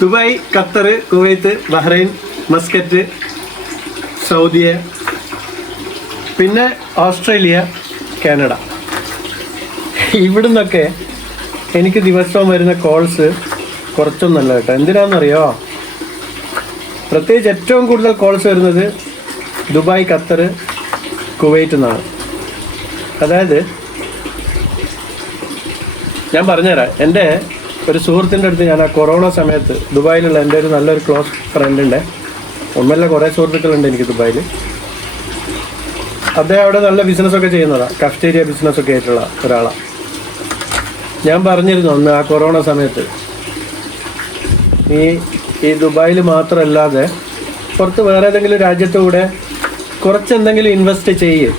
Dubai, Qatar, Kuwait, Bahrain, Muscat, Saudi, പിന്നെ Australia, Canada. ഇവിടുന്നൊക്കെ എനിക്ക് ദിവസവും വരുന്ന കോൾസ് കുറച്ചൊന്നല്ല കേട്ടോ. എന്തിനാണെന്നറിയോ? പ്രത്യേകിച്ച് ഏറ്റവും കൂടുതൽ കോൾസ് വരുന്നത് ദുബായ്, ഖത്തർ, കുവൈറ്റ് നിന്നാണ്. അതായത് ഞാൻ പറഞ്ഞുതരാം. എൻ്റെ ഒരു സുഹൃത്തിൻ്റെ അടുത്ത് ഞാൻ ആ കൊറോണ സമയത്ത് ദുബായിലുള്ള എൻ്റെ ഒരു നല്ലൊരു ക്ലോസ് ഫ്രണ്ടുണ്ട്. ഒന്നല്ല, കുറേ സുഹൃത്തുക്കളുണ്ട് എനിക്ക് ദുബായിൽ. അദ്ദേഹം അവിടെ നല്ല ബിസിനസ്സൊക്കെ ചെയ്യുന്നതാണ്, കഫ്റ്റേരിയ ബിസിനസ്സൊക്കെ ആയിട്ടുള്ള ഒരാളാണ്. ഞാൻ പറഞ്ഞിരുന്നു അന്ന് ആ കൊറോണ സമയത്ത്, ഈ ദുബായിൽ മാത്രമല്ലാതെ പുറത്ത് വേറെ ഏതെങ്കിലും രാജ്യത്തുകൂടെ കുറച്ചെന്തെങ്കിലും ഇൻവെസ്റ്റ് ചെയ്യ്.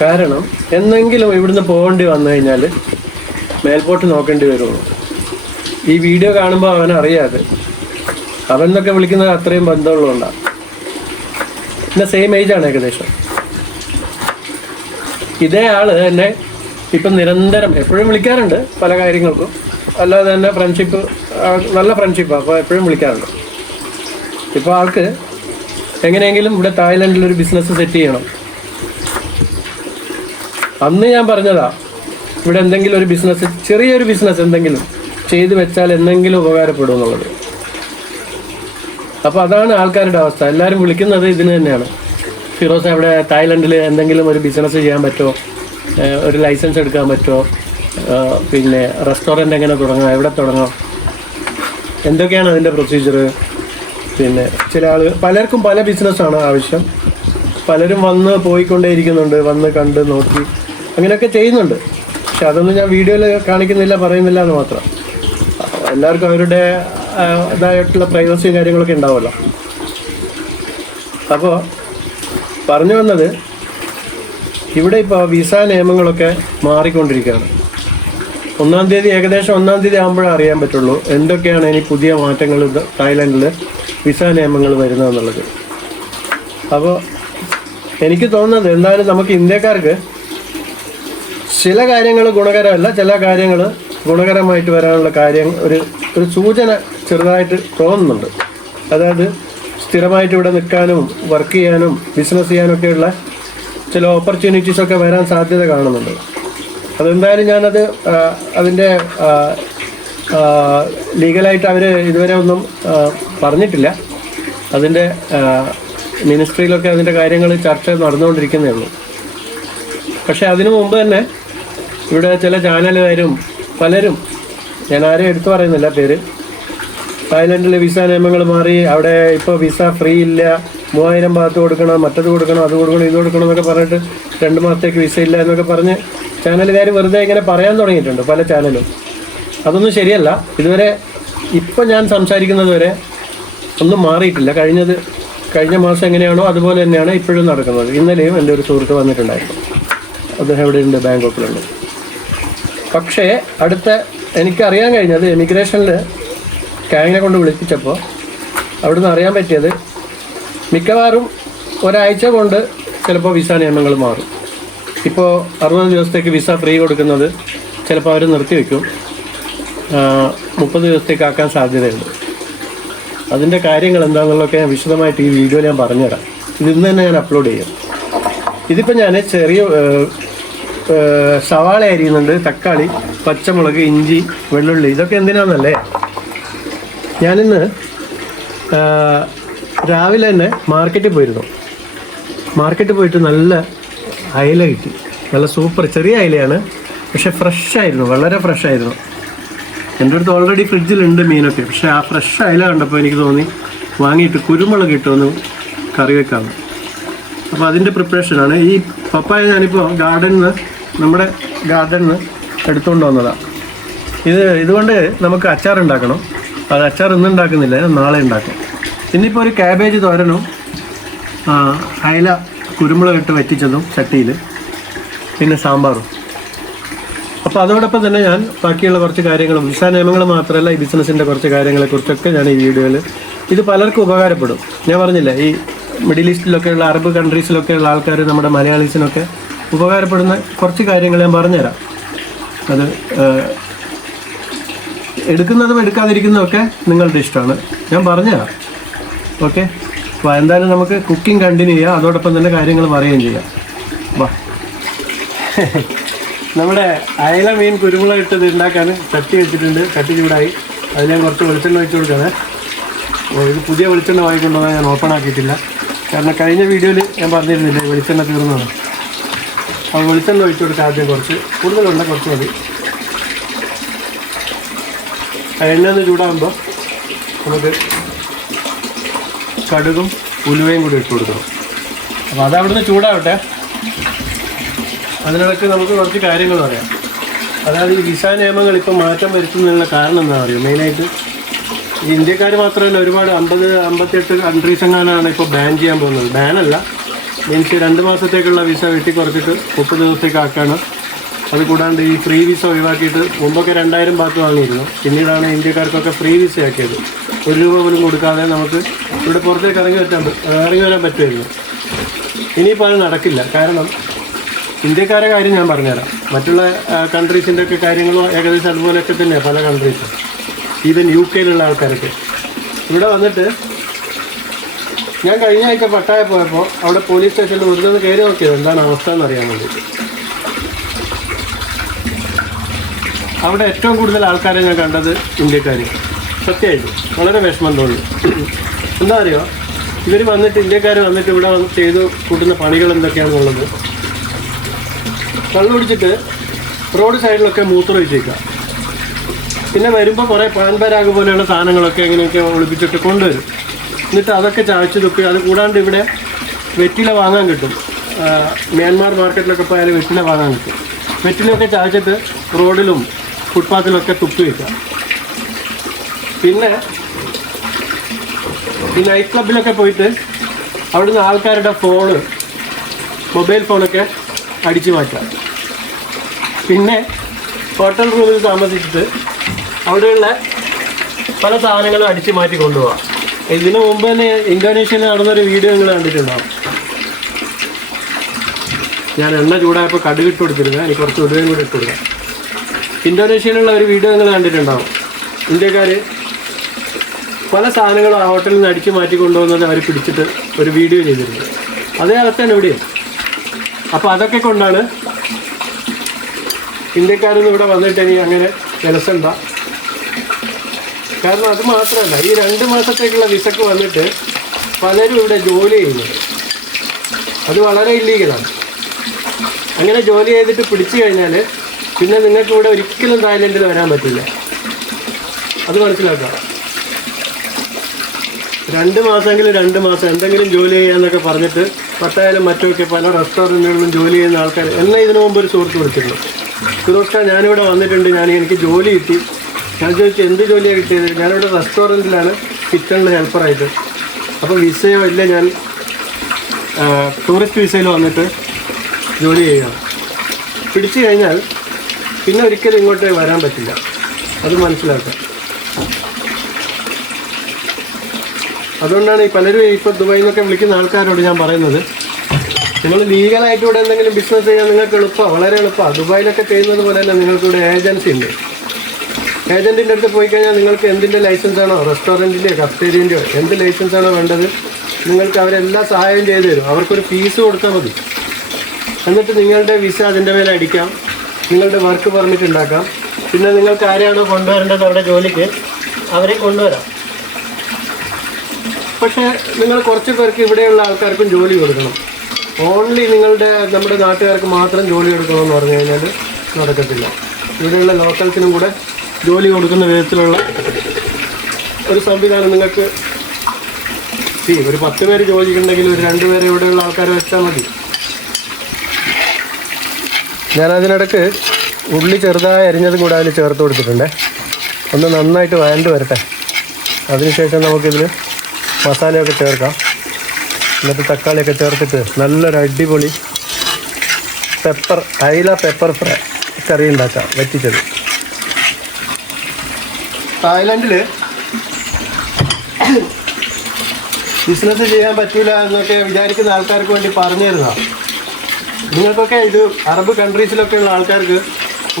കാരണം എന്നെങ്കിലും ഇവിടുന്ന് പോകേണ്ടി വന്നു കഴിഞ്ഞാൽ മേൽപോട്ട് നോക്കേണ്ടി വരുള്ളൂ. ഈ വീഡിയോ കാണുമ്പോൾ അവനറിയാതെ അവനൊക്കെ വിളിക്കുന്നത് അത്രയും ബന്ധമുള്ളതുകൊണ്ടാണ്. പിന്നെ സെയിം ഏജാണ് ഏകദേശം. ഇതേ ആള് എന്നെ ഇപ്പം നിരന്തരം എപ്പോഴും വിളിക്കാറുണ്ട് പല കാര്യങ്ങൾക്കും. അല്ലാതെ തന്നെ ഫ്രണ്ട്ഷിപ്പ്, നല്ല ഫ്രണ്ട്ഷിപ്പാണ്, അപ്പോൾ എപ്പോഴും വിളിക്കാറുണ്ട്. ഇപ്പോൾ ആൾക്ക് എങ്ങനെയെങ്കിലും ഇവിടെ തായ്ലൻഡിലൊരു ബിസിനസ് സെറ്റ് ചെയ്യണം. അന്ന് ഞാൻ പറഞ്ഞതാ, ഇവിടെ എന്തെങ്കിലും ഒരു ബിസിനസ്, ചെറിയൊരു ബിസിനസ് എന്തെങ്കിലും ചെയ്തു വെച്ചാൽ എന്തെങ്കിലും ഉപകാരപ്പെടും എന്നുള്ളത്. അപ്പോൾ അതാണ് ആൾക്കാരുടെ അവസ്ഥ. എല്ലാവരും വിളിക്കുന്നത് ഇതിന് തന്നെയാണ്. ഫിറോസ്, അവിടെ തായ്ലൻഡിൽ എന്തെങ്കിലും ഒരു ബിസിനസ് ചെയ്യാൻ പറ്റുമോ, ഒരു ലൈസൻസ് എടുക്കാൻ പറ്റുമോ, പിന്നെ റെസ്റ്റോറൻറ്റ് എങ്ങനെ തുടങ്ങാം, എവിടെ തുടങ്ങാം, എന്തൊക്കെയാണ് അതിൻ്റെ പ്രൊസീജിയർ. പിന്നെ ചില ആളുകൾ, പലർക്കും പല ബിസിനസ്സാണ് ആവശ്യം. പലരും വന്ന് പോയിക്കൊണ്ടേയിരിക്കുന്നുണ്ട്, വന്ന് കണ്ട് നോക്കി അങ്ങനെയൊക്കെ ചെയ്യുന്നുണ്ട്. പക്ഷെ അതൊന്നും ഞാൻ വീഡിയോയിൽ കാണിക്കുന്നില്ല, പറയുന്നില്ല എന്ന് മാത്രം. എല്ലാവർക്കും അവരുടെ ഇതായിട്ടുള്ള പ്രൈവസിയും കാര്യങ്ങളൊക്കെ ഉണ്ടാവുമല്ലോ. അപ്പോൾ പറഞ്ഞു വന്നത്, ഇവിടെ ഇപ്പോൾ വിസ നിയമങ്ങളൊക്കെ മാറിക്കൊണ്ടിരിക്കുകയാണ്. ഏകദേശം 1-ാം തീയതി ആകുമ്പോഴേ അറിയാൻ പറ്റുള്ളൂ എന്തൊക്കെയാണ് ഇനി പുതിയ മാറ്റങ്ങൾ തായ്ലൻഡിൽ വിസ നിയമങ്ങൾ വരുന്നതെന്നുള്ളത്. അപ്പോൾ എനിക്ക് തോന്നുന്നത് എന്തായാലും നമുക്ക് ഇന്ത്യക്കാർക്ക് ചില കാര്യങ്ങൾ ഗുണകരമല്ല, ചില കാര്യങ്ങൾ ഗുണകരമായിട്ട് വരാനുള്ള ഒരു സൂചന ചെറുതായിട്ട് തോന്നുന്നുണ്ട്. അതായത് സ്ഥിരമായിട്ട് ഇവിടെ നിൽക്കാനും വർക്ക് ചെയ്യാനും ബിസിനസ് ചെയ്യാനൊക്കെയുള്ള ചില ഓപ്പർച്യൂണിറ്റീസൊക്കെ വരാൻ സാധ്യത കാണുന്നുണ്ട്. അതെന്തായാലും ഞാനത് അതിൻ്റെ ലീഗലായിട്ട് അവർ ഇതുവരെ ഒന്നും പറഞ്ഞിട്ടില്ല. അതിൻ്റെ മിനിസ്ട്രിയിലൊക്കെ അതിൻ്റെ കാര്യങ്ങൾ ചർച്ച നടന്നുകൊണ്ടിരിക്കുന്നേ ഉള്ളൂ. പക്ഷേ അതിനു മുമ്പ് തന്നെ ഇവിടെ ചില ചാനലുകാരും പലരും, ഞാൻ ആരെയും എടുത്തു പറയുന്നില്ല പേര്, തായ്ലൻഡിൽ വിസ നിയമങ്ങൾ മാറി, അവിടെ ഇപ്പോൾ വിസ ഫ്രീ ഇല്ല, 3000 ഭാഗത്ത് കൊടുക്കണം, മറ്റത് കൊടുക്കണം, അത് കൊടുക്കണം, ഇത് കൊടുക്കണം എന്നൊക്കെ പറഞ്ഞിട്ട് 2 മാസത്തേക്ക് വിസ ഇല്ല എന്നൊക്കെ പറഞ്ഞ് ചാനലുകാർ വെറുതെ ഇങ്ങനെ പറയാൻ തുടങ്ങിയിട്ടുണ്ട്, പല ചാനലും. അതൊന്നും ശരിയല്ല. ഇതുവരെ ഇപ്പം ഞാൻ സംസാരിക്കുന്നത് വരെ ഒന്നും മാറിയിട്ടില്ല. കഴിഞ്ഞ മാസം എങ്ങനെയാണോ അതുപോലെ തന്നെയാണ് ഇപ്പോഴും നടക്കുന്നത്. ഇന്നലെയും എൻ്റെ ഒരു സുഹൃത്ത് വന്നിട്ടുണ്ടായിരുന്നു. അദ്ദേഹം എവിടെയുണ്ട്? ബാങ്കോക്കിലുണ്ട്. പക്ഷേ എനിക്കറിയാൻ കഴിഞ്ഞത്, എമിഗ്രേഷനിൽ കാങ്ങിനെ കൊണ്ട് വിളിപ്പിച്ചപ്പോൾ അവിടുന്ന് അറിയാൻ പറ്റിയത്, മിക്കവാറും ഒരാഴ്ച കൊണ്ട് ചിലപ്പോൾ വിസ നിയമങ്ങൾ മാറും. ഇപ്പോൾ 60 ദിവസത്തേക്ക് വിസ ഫ്രീ കൊടുക്കുന്നത് ചിലപ്പോൾ അവർ നിർത്തിവെക്കും, 30 ദിവസത്തേക്ക് ആക്കാൻ സാധ്യതയുണ്ട്. അതിൻ്റെ കാര്യങ്ങൾ എന്താണെന്നുള്ളതൊക്കെ ഞാൻ വിശദമായിട്ട് ഈ വീഡിയോയിൽ ഞാൻ പറഞ്ഞുതരാം. ഇന്ന് തന്നെ ഞാൻ അപ്ലോഡ് ചെയ്യും. ഇതിപ്പോൾ ഞാൻ ചെറിയ സവാള അരിയുന്നുണ്ട്, തക്കാളി, പച്ചമുളക്, ഇഞ്ചി, വെള്ളുള്ളി. ഇതൊക്കെ എന്തിനാണെന്നല്ലേ, ഞാനിന്ന് രാവിലെ തന്നെ മാർക്കറ്റിൽ പോയിരുന്നു. മാർക്കറ്റിൽ പോയിട്ട് നല്ല അയില കിട്ടി. നല്ല സൂപ്പർ ചെറിയ അയിലയാണ്, പക്ഷെ ഫ്രഷായിരുന്നു, വളരെ ഫ്രഷായിരുന്നു. എൻ്റെ അടുത്ത് ഓൾറെഡി ഫ്രിഡ്ജിലുണ്ട് മീനൊക്കെ. പക്ഷേ ആ ഫ്രഷ് അയില കണ്ടപ്പോൾ എനിക്ക് തോന്നി വാങ്ങിയിട്ട് കുരുമുളക് ഇട്ടൊന്ന് കറി വെക്കാമെന്ന്. അപ്പോൾ അതിൻ്റെ പ്രിപ്പറേഷനാണ്. ഈ പപ്പായ ഞാനിപ്പോൾ നമ്മുടെ ഗാർഡനിൽ നിന്ന് എടുത്തുകൊണ്ട് വന്നതാണ്. ഇതുകൊണ്ട് നമുക്ക് അച്ചാർ ഉണ്ടാക്കണം. അത് അച്ചാർ ഇന്ന് ഉണ്ടാക്കുന്നില്ല, നാളെ ഉണ്ടാക്കും. ഇന്നിപ്പോൾ ഒരു ക്യാബേജ് തോരനും അയില കുരുമുളക് ഇട്ട് വറ്റിച്ചതും ചട്ടിയിൽ, പിന്നെ സാമ്പാറും. അപ്പോൾ അതോടൊപ്പം തന്നെ ഞാൻ ബാക്കിയുള്ള കുറച്ച് കാര്യങ്ങളും, വിസ നിയമങ്ങൾ മാത്രമല്ല, ഈ ബിസിനസ്സിൻ്റെ കുറച്ച് കാര്യങ്ങളെക്കുറിച്ചൊക്കെ ഞാൻ ഈ വീഡിയോയിൽ, ഇത് പലർക്കും ഉപകാരപ്പെടും. ഞാൻ പറഞ്ഞില്ല, ഈ മിഡിൽ ഈസ്റ്റിലൊക്കെയുള്ള അറബ് കൺട്രീസിലൊക്കെയുള്ള ആൾക്കാർ, നമ്മുടെ മലയാളീസിനൊക്കെ ഉപകാരപ്പെടുന്ന കുറച്ച് കാര്യങ്ങൾ ഞാൻ പറഞ്ഞുതരാം. അത് എടുക്കുന്നതും എടുക്കാതിരിക്കുന്നതും ഒക്കെ നിങ്ങളുടെ ഇഷ്ടമാണ്, ഞാൻ പറഞ്ഞതാണ്. ഓക്കെ, അപ്പോൾ എന്തായാലും നമുക്ക് കുക്കിംഗ് കണ്ടിന്യൂ ചെയ്യാം, അതോടൊപ്പം തന്നെ കാര്യങ്ങൾ പറയുകയും ചെയ്യാം. വാ. നമ്മുടെ അയല മീൻ കുരുമുളക് ഇട്ടത് ഉണ്ടാക്കാൻ ചട്ടി വെച്ചിട്ടുണ്ട്. ചട്ടി ചൂടായി, അതിൽ ഞാൻ കുറച്ച് വെളിച്ചെണ്ണ ഒഴിച്ച് കൊടുക്കാതെ. അപ്പോൾ ഇത് പുതിയ വെളിച്ചെണ്ണ വാങ്ങിക്കൊണ്ടുവന്നാൽ ഞാൻ ഓപ്പൺ ആക്കിയിട്ടില്ല, കാരണം കഴിഞ്ഞ വീഡിയോയിൽ ഞാൻ പറഞ്ഞിരുന്നില്ലേ വെളിച്ചെണ്ണ തീർന്നതാണ്. അപ്പോൾ വെളിച്ചെണ്ണ ഒഴിച്ച് കൊടുക്കുക. ആദ്യം കുറച്ച് കൂടുതലുണ്ട്, കുറച്ച് മതി. എണ്ണ ഒന്ന് ചൂടാകുമ്പോൾ നമുക്ക് കടുകും ഉലുവയും കൂടി ഇട്ട് കൊടുക്കണം. അപ്പോൾ അത് അവിടുന്ന് ചൂടാവട്ടെ. അതിനിടയ്ക്ക് നമുക്ക് കുറച്ച് കാര്യങ്ങൾ പറയാം. അതായത് ഈ വിസ നിയമങ്ങൾ ഇപ്പോൾ മാറ്റം വരുത്തുന്നതിനുള്ള കാരണം എന്താണെന്ന് അറിയാം. മെയിനായിട്ട് ഈ ഇന്ത്യക്കാർ മാത്രമല്ല, ഒരുപാട് 58 കൺട്രീസ് എങ്ങാനാണ് ഇപ്പോൾ ബാൻ ചെയ്യാൻ പോകുന്നത്. ബാനല്ല, മീൻസ് 2 മാസത്തേക്കുള്ള വിസ വെട്ടി കുറച്ചിട്ട് 30 ദിവസത്തേക്ക് ആക്കാണ്. അത് കൂടാണ്ട് ഈ ഫ്രീ വിസ ഒഴിവാക്കിയിട്ട് മുമ്പൊക്കെ 2000 ബാത്ത് വാങ്ങിയിരുന്നു. പിന്നീടാണ് ഇന്ത്യക്കാർക്കൊക്കെ ഫ്രീ വിസ ആക്കിയത്. 1 രൂപ പോലും കൊടുക്കാതെ നമുക്ക് ഇവിടെ പുറത്തേക്ക് ഇറങ്ങി വരാൻ പറ്റുമായിരുന്നു. ഇനിയിപ്പോൾ അത് നടക്കില്ല. കാരണം ഇന്ത്യക്കാരെ കാര്യം ഞാൻ പറഞ്ഞുതരാം. മറ്റുള്ള കൺട്രീസിൻ്റെ ഒക്കെ കാര്യങ്ങളും ഏകദേശം അതുപോലെയൊക്കെ തന്നെയാണ് പല കൺട്രീസും. ഈവൻ UK-യിലുള്ള ആൾക്കാരൊക്കെ ഇവിടെ വന്നിട്ട്, ഞാൻ കഴിഞ്ഞ ആഴ്ച പട്ടായ പോയപ്പോൾ അവിടെ പോലീസ് സ്റ്റേഷനിൽ ഒരു കയറി നോക്കിയത് എന്താണ് അവസ്ഥ എന്നറിയാൻ വേണ്ടിയിട്ട്. അവിടെ ഏറ്റവും കൂടുതൽ ആൾക്കാരെ ഞാൻ കണ്ടത് ഇന്ത്യക്കാർ. സത്യമായിട്ട് വളരെ വിഷമം തോന്നി. എന്താ അറിയുമോ, ഇവർ വന്നിട്ട് ഇന്ത്യക്കാർ വന്നിട്ട് ഇവിടെ ചെയ്ത് കൂട്ടുന്ന പണികൾ എന്തൊക്കെയാണെന്നുള്ളത്. കള്ളു കുടിച്ചിട്ട് റോഡ് സൈഡിലൊക്കെ മൂത്രം ഒഴിച്ചേക്കുക. പിന്നെ വരുമ്പോൾ കുറേ പാൻപരാഗ് പോലെയുള്ള സാധനങ്ങളൊക്കെ എങ്ങനെയൊക്കെ ഒളിപ്പിച്ചിട്ട് കൊണ്ടുവരും. എന്നിട്ട് അതൊക്കെ ചായച്ച് തുപ്പി. അത് കൂടാണ്ട് ഇവിടെ വെറ്റില വാങ്ങാൻ കിട്ടും. മ്യാൻമാർ മാർക്കറ്റിലൊക്കെ പോയാൽ വെറ്റില വാങ്ങാൻ കിട്ടും. വെറ്റിലൊക്കെ ചായച്ചിട്ട് റോഡിലും ഫുട്പാത്തിലൊക്കെ തുപ്പി വയ്ക്കുക. പിന്നെ ഈ നൈറ്റ് ക്ലബിലൊക്കെ പോയിട്ട് അവിടുന്ന് ആൾക്കാരുടെ മൊബൈൽ ഫോണൊക്കെ അടിച്ചു മാറ്റാം. പിന്നെ ഹോട്ടൽ റൂമിൽ താമസിച്ചിട്ട് അവിടെയുള്ള പല സാധനങ്ങളും അടിച്ചു മാറ്റി കൊണ്ടുപോകാം. ഇതിനു മുമ്പ് തന്നെ ഇന്തോനേഷ്യയിൽ നടന്നൊരു വീഡിയോ നിങ്ങൾ കണ്ടിട്ടുണ്ടാവും. ഞാൻ എണ്ണ ചൂടായപ്പോൾ കടുകിട്ട് കൊടുത്തിരുന്നത്, എനിക്ക് കുറച്ച് ഉലുവയും കൂടി ഇട്ട് കൊടുക്കാം. ഇന്തോനേഷ്യയിലുള്ള ഒരു വീഡിയോ നിങ്ങൾ കണ്ടിട്ടുണ്ടാവും. ഇന്ത്യക്കാർ പല സാധനങ്ങളും ആ ഹോട്ടലിൽ നിന്ന് അടിച്ചു മാറ്റി കൊണ്ടുപോകുന്നത് അവർ പിടിച്ചിട്ട് ഒരു വീഡിയോ ചെയ്തിരുന്നത്. അതേ അവസ്ഥയാണ് ഇവിടെയും. അപ്പോൾ അതൊക്കെ കൊണ്ടാണ് ഇന്ത്യക്കാരൊന്നും ഇവിടെ വന്നിട്ട് ഇനി അങ്ങനെ വിലസണ്ട. കാരണം അത് മാത്രമല്ല, ഈ 2 മാസത്തേക്കുള്ള വിസക്ക് വന്നിട്ട് പലരും ഇവിടെ ജോലി ചെയ്യുന്നുണ്ട്. അത് വളരെ ഇല്ലീഗലാണ്. അങ്ങനെ ജോലി ചെയ്തിട്ട് പിടിച്ചു കഴിഞ്ഞാൽ പിന്നെ നിങ്ങൾക്ക് ഇവിടെ ഒരിക്കലും തായ്ലൻഡിൽ വരാൻ പറ്റില്ല. അത് മനസ്സിലാക്കാം. 2 മാസമെങ്കിലും 2 മാസം എന്തെങ്കിലും ജോലി ചെയ്യാന്നൊക്കെ പറഞ്ഞിട്ട് പട്ടായാലും മറ്റുമൊക്കെ പല റെസ്റ്റോറൻറ്റുകളിലും ജോലി ചെയ്യുന്ന ആൾക്കാർ എന്നെ ഇതിനു മുമ്പ് ഒരു സുഹൃത്ത് വിളിച്ചിരുന്നു. ഫിറോസ് ഖാൻ, ഞാനിവിടെ വന്നിട്ടുണ്ട്, എനിക്ക് ജോലി കിട്ടി. ഞാൻ ചോദിച്ചു എന്ത് ജോലിയാണ് കിട്ടിയത്? ഞാനിവിടെ റെസ്റ്റോറൻറ്റിലാണ് കിച്ചണിൽ ഹെൽപ്പറായിട്ട്. അപ്പോൾ വിസയോ ഇല്ല, ഞാൻ ടൂറിസ്റ്റ് വിസയിൽ വന്നിട്ട് ജോലി ചെയ്യുകയാണ്. പിടിച്ചു കഴിഞ്ഞാൽ പിന്നെ ഒരിക്കലും ഇങ്ങോട്ട് വരാൻ പറ്റില്ല. അത് മനസ്സിലാക്കാം. അതുകൊണ്ടാണ് ഈ പലരും ഇപ്പോൾ ദുബായിൽ നിന്നൊക്കെ വിളിക്കുന്ന ആൾക്കാരോട് ഞാൻ പറയുന്നത്, നിങ്ങൾ ലീഗലായിട്ട് ഇവിടെ എന്തെങ്കിലും ബിസിനസ് ചെയ്യാൻ നിങ്ങൾക്ക് എളുപ്പമാണ്, വളരെ എളുപ്പമാണ്. ദുബായിലൊക്കെ ചെയ്യുന്നത് പോലെ തന്നെ നിങ്ങൾക്കിവിടെ ഏജൻസി ഉണ്ട്. ഏജൻറ്റിൻ്റെ അടുത്ത് പോയി കഴിഞ്ഞാൽ നിങ്ങൾക്ക് എന്തിൻ്റെ ലൈസൻസാണോ, റെസ്റ്റോറൻറ്റിൻ്റെയോ കഫ്റ്റേരിയൻ്റെയോ എന്ത് ലൈസൻസാണോ വേണ്ടത്, നിങ്ങൾക്ക് അവരെല്ലാം സഹായം ചെയ്തു തരും. അവർക്കൊരു ഫീസ് കൊടുത്താൽ മതി. എന്നിട്ട് നിങ്ങളുടെ വിസ അതിൻ്റെ മേലെ അടിക്കാം, നിങ്ങളുടെ വർക്ക് പെർമിറ്റ് ഉണ്ടാക്കാം. പിന്നെ നിങ്ങൾക്ക് ആരെയാണോ കൊണ്ടുവരേണ്ടത് അവിടെ ജോലിക്ക്, അവരെ കൊണ്ടുവരാം. പക്ഷേ നിങ്ങൾ കുറച്ച് പേർക്ക് ഇവിടെയുള്ള ആൾക്കാർക്കും ജോലി കൊടുക്കണം. ഓൺലി നമ്മുടെ നാട്ടുകാർക്ക് മാത്രം ജോലി കൊടുക്കണമെന്ന് പറഞ്ഞു കഴിഞ്ഞാൽ നടക്കത്തില്ല. ഇവിടെയുള്ള ലോക്കൽസിനും കൂടെ ജോലി കൊടുക്കുന്ന വിധത്തിലുള്ള ഒരു സംവിധാനം നിങ്ങൾക്ക് ഒരു 10 പേര് ജോലിക്കുണ്ടെങ്കിൽ ഒരു 2 പേരെ ഇവിടെയുള്ള ആൾക്കാർ വെച്ചാൽ മതി. ഞാനതിനിടയ്ക്ക് ഉള്ളി ചെറുതായി അരിഞ്ഞതും കൂടെ അതിൽ ചേർത്ത് കൊടുത്തിട്ടുണ്ട്. ഒന്ന് നന്നായിട്ട് വഴണ്ട് വരട്ടെ. അതിനുശേഷം നമുക്കിതിൽ മസാലയൊക്കെ ചേർക്കാം. എന്നിട്ട് തക്കാളിയൊക്കെ ചേർത്തിട്ട് നല്ലൊരു അടിപൊളി അയില പെപ്പർ ഫ്രൈ കറി ഉണ്ടാക്കാം, വറ്റിച്ചത്. തായ്ലൻഡിൽ ബിസിനസ് ചെയ്യാൻ പറ്റില്ല എന്നൊക്കെ വിചാരിക്കുന്ന ആൾക്കാർക്ക് വേണ്ടി പറഞ്ഞു തരുന്നതാണ്. നിങ്ങൾക്കൊക്കെ ഇത് അറബ് കൺട്രീസിലൊക്കെ ഉള്ള ആൾക്കാർക്ക്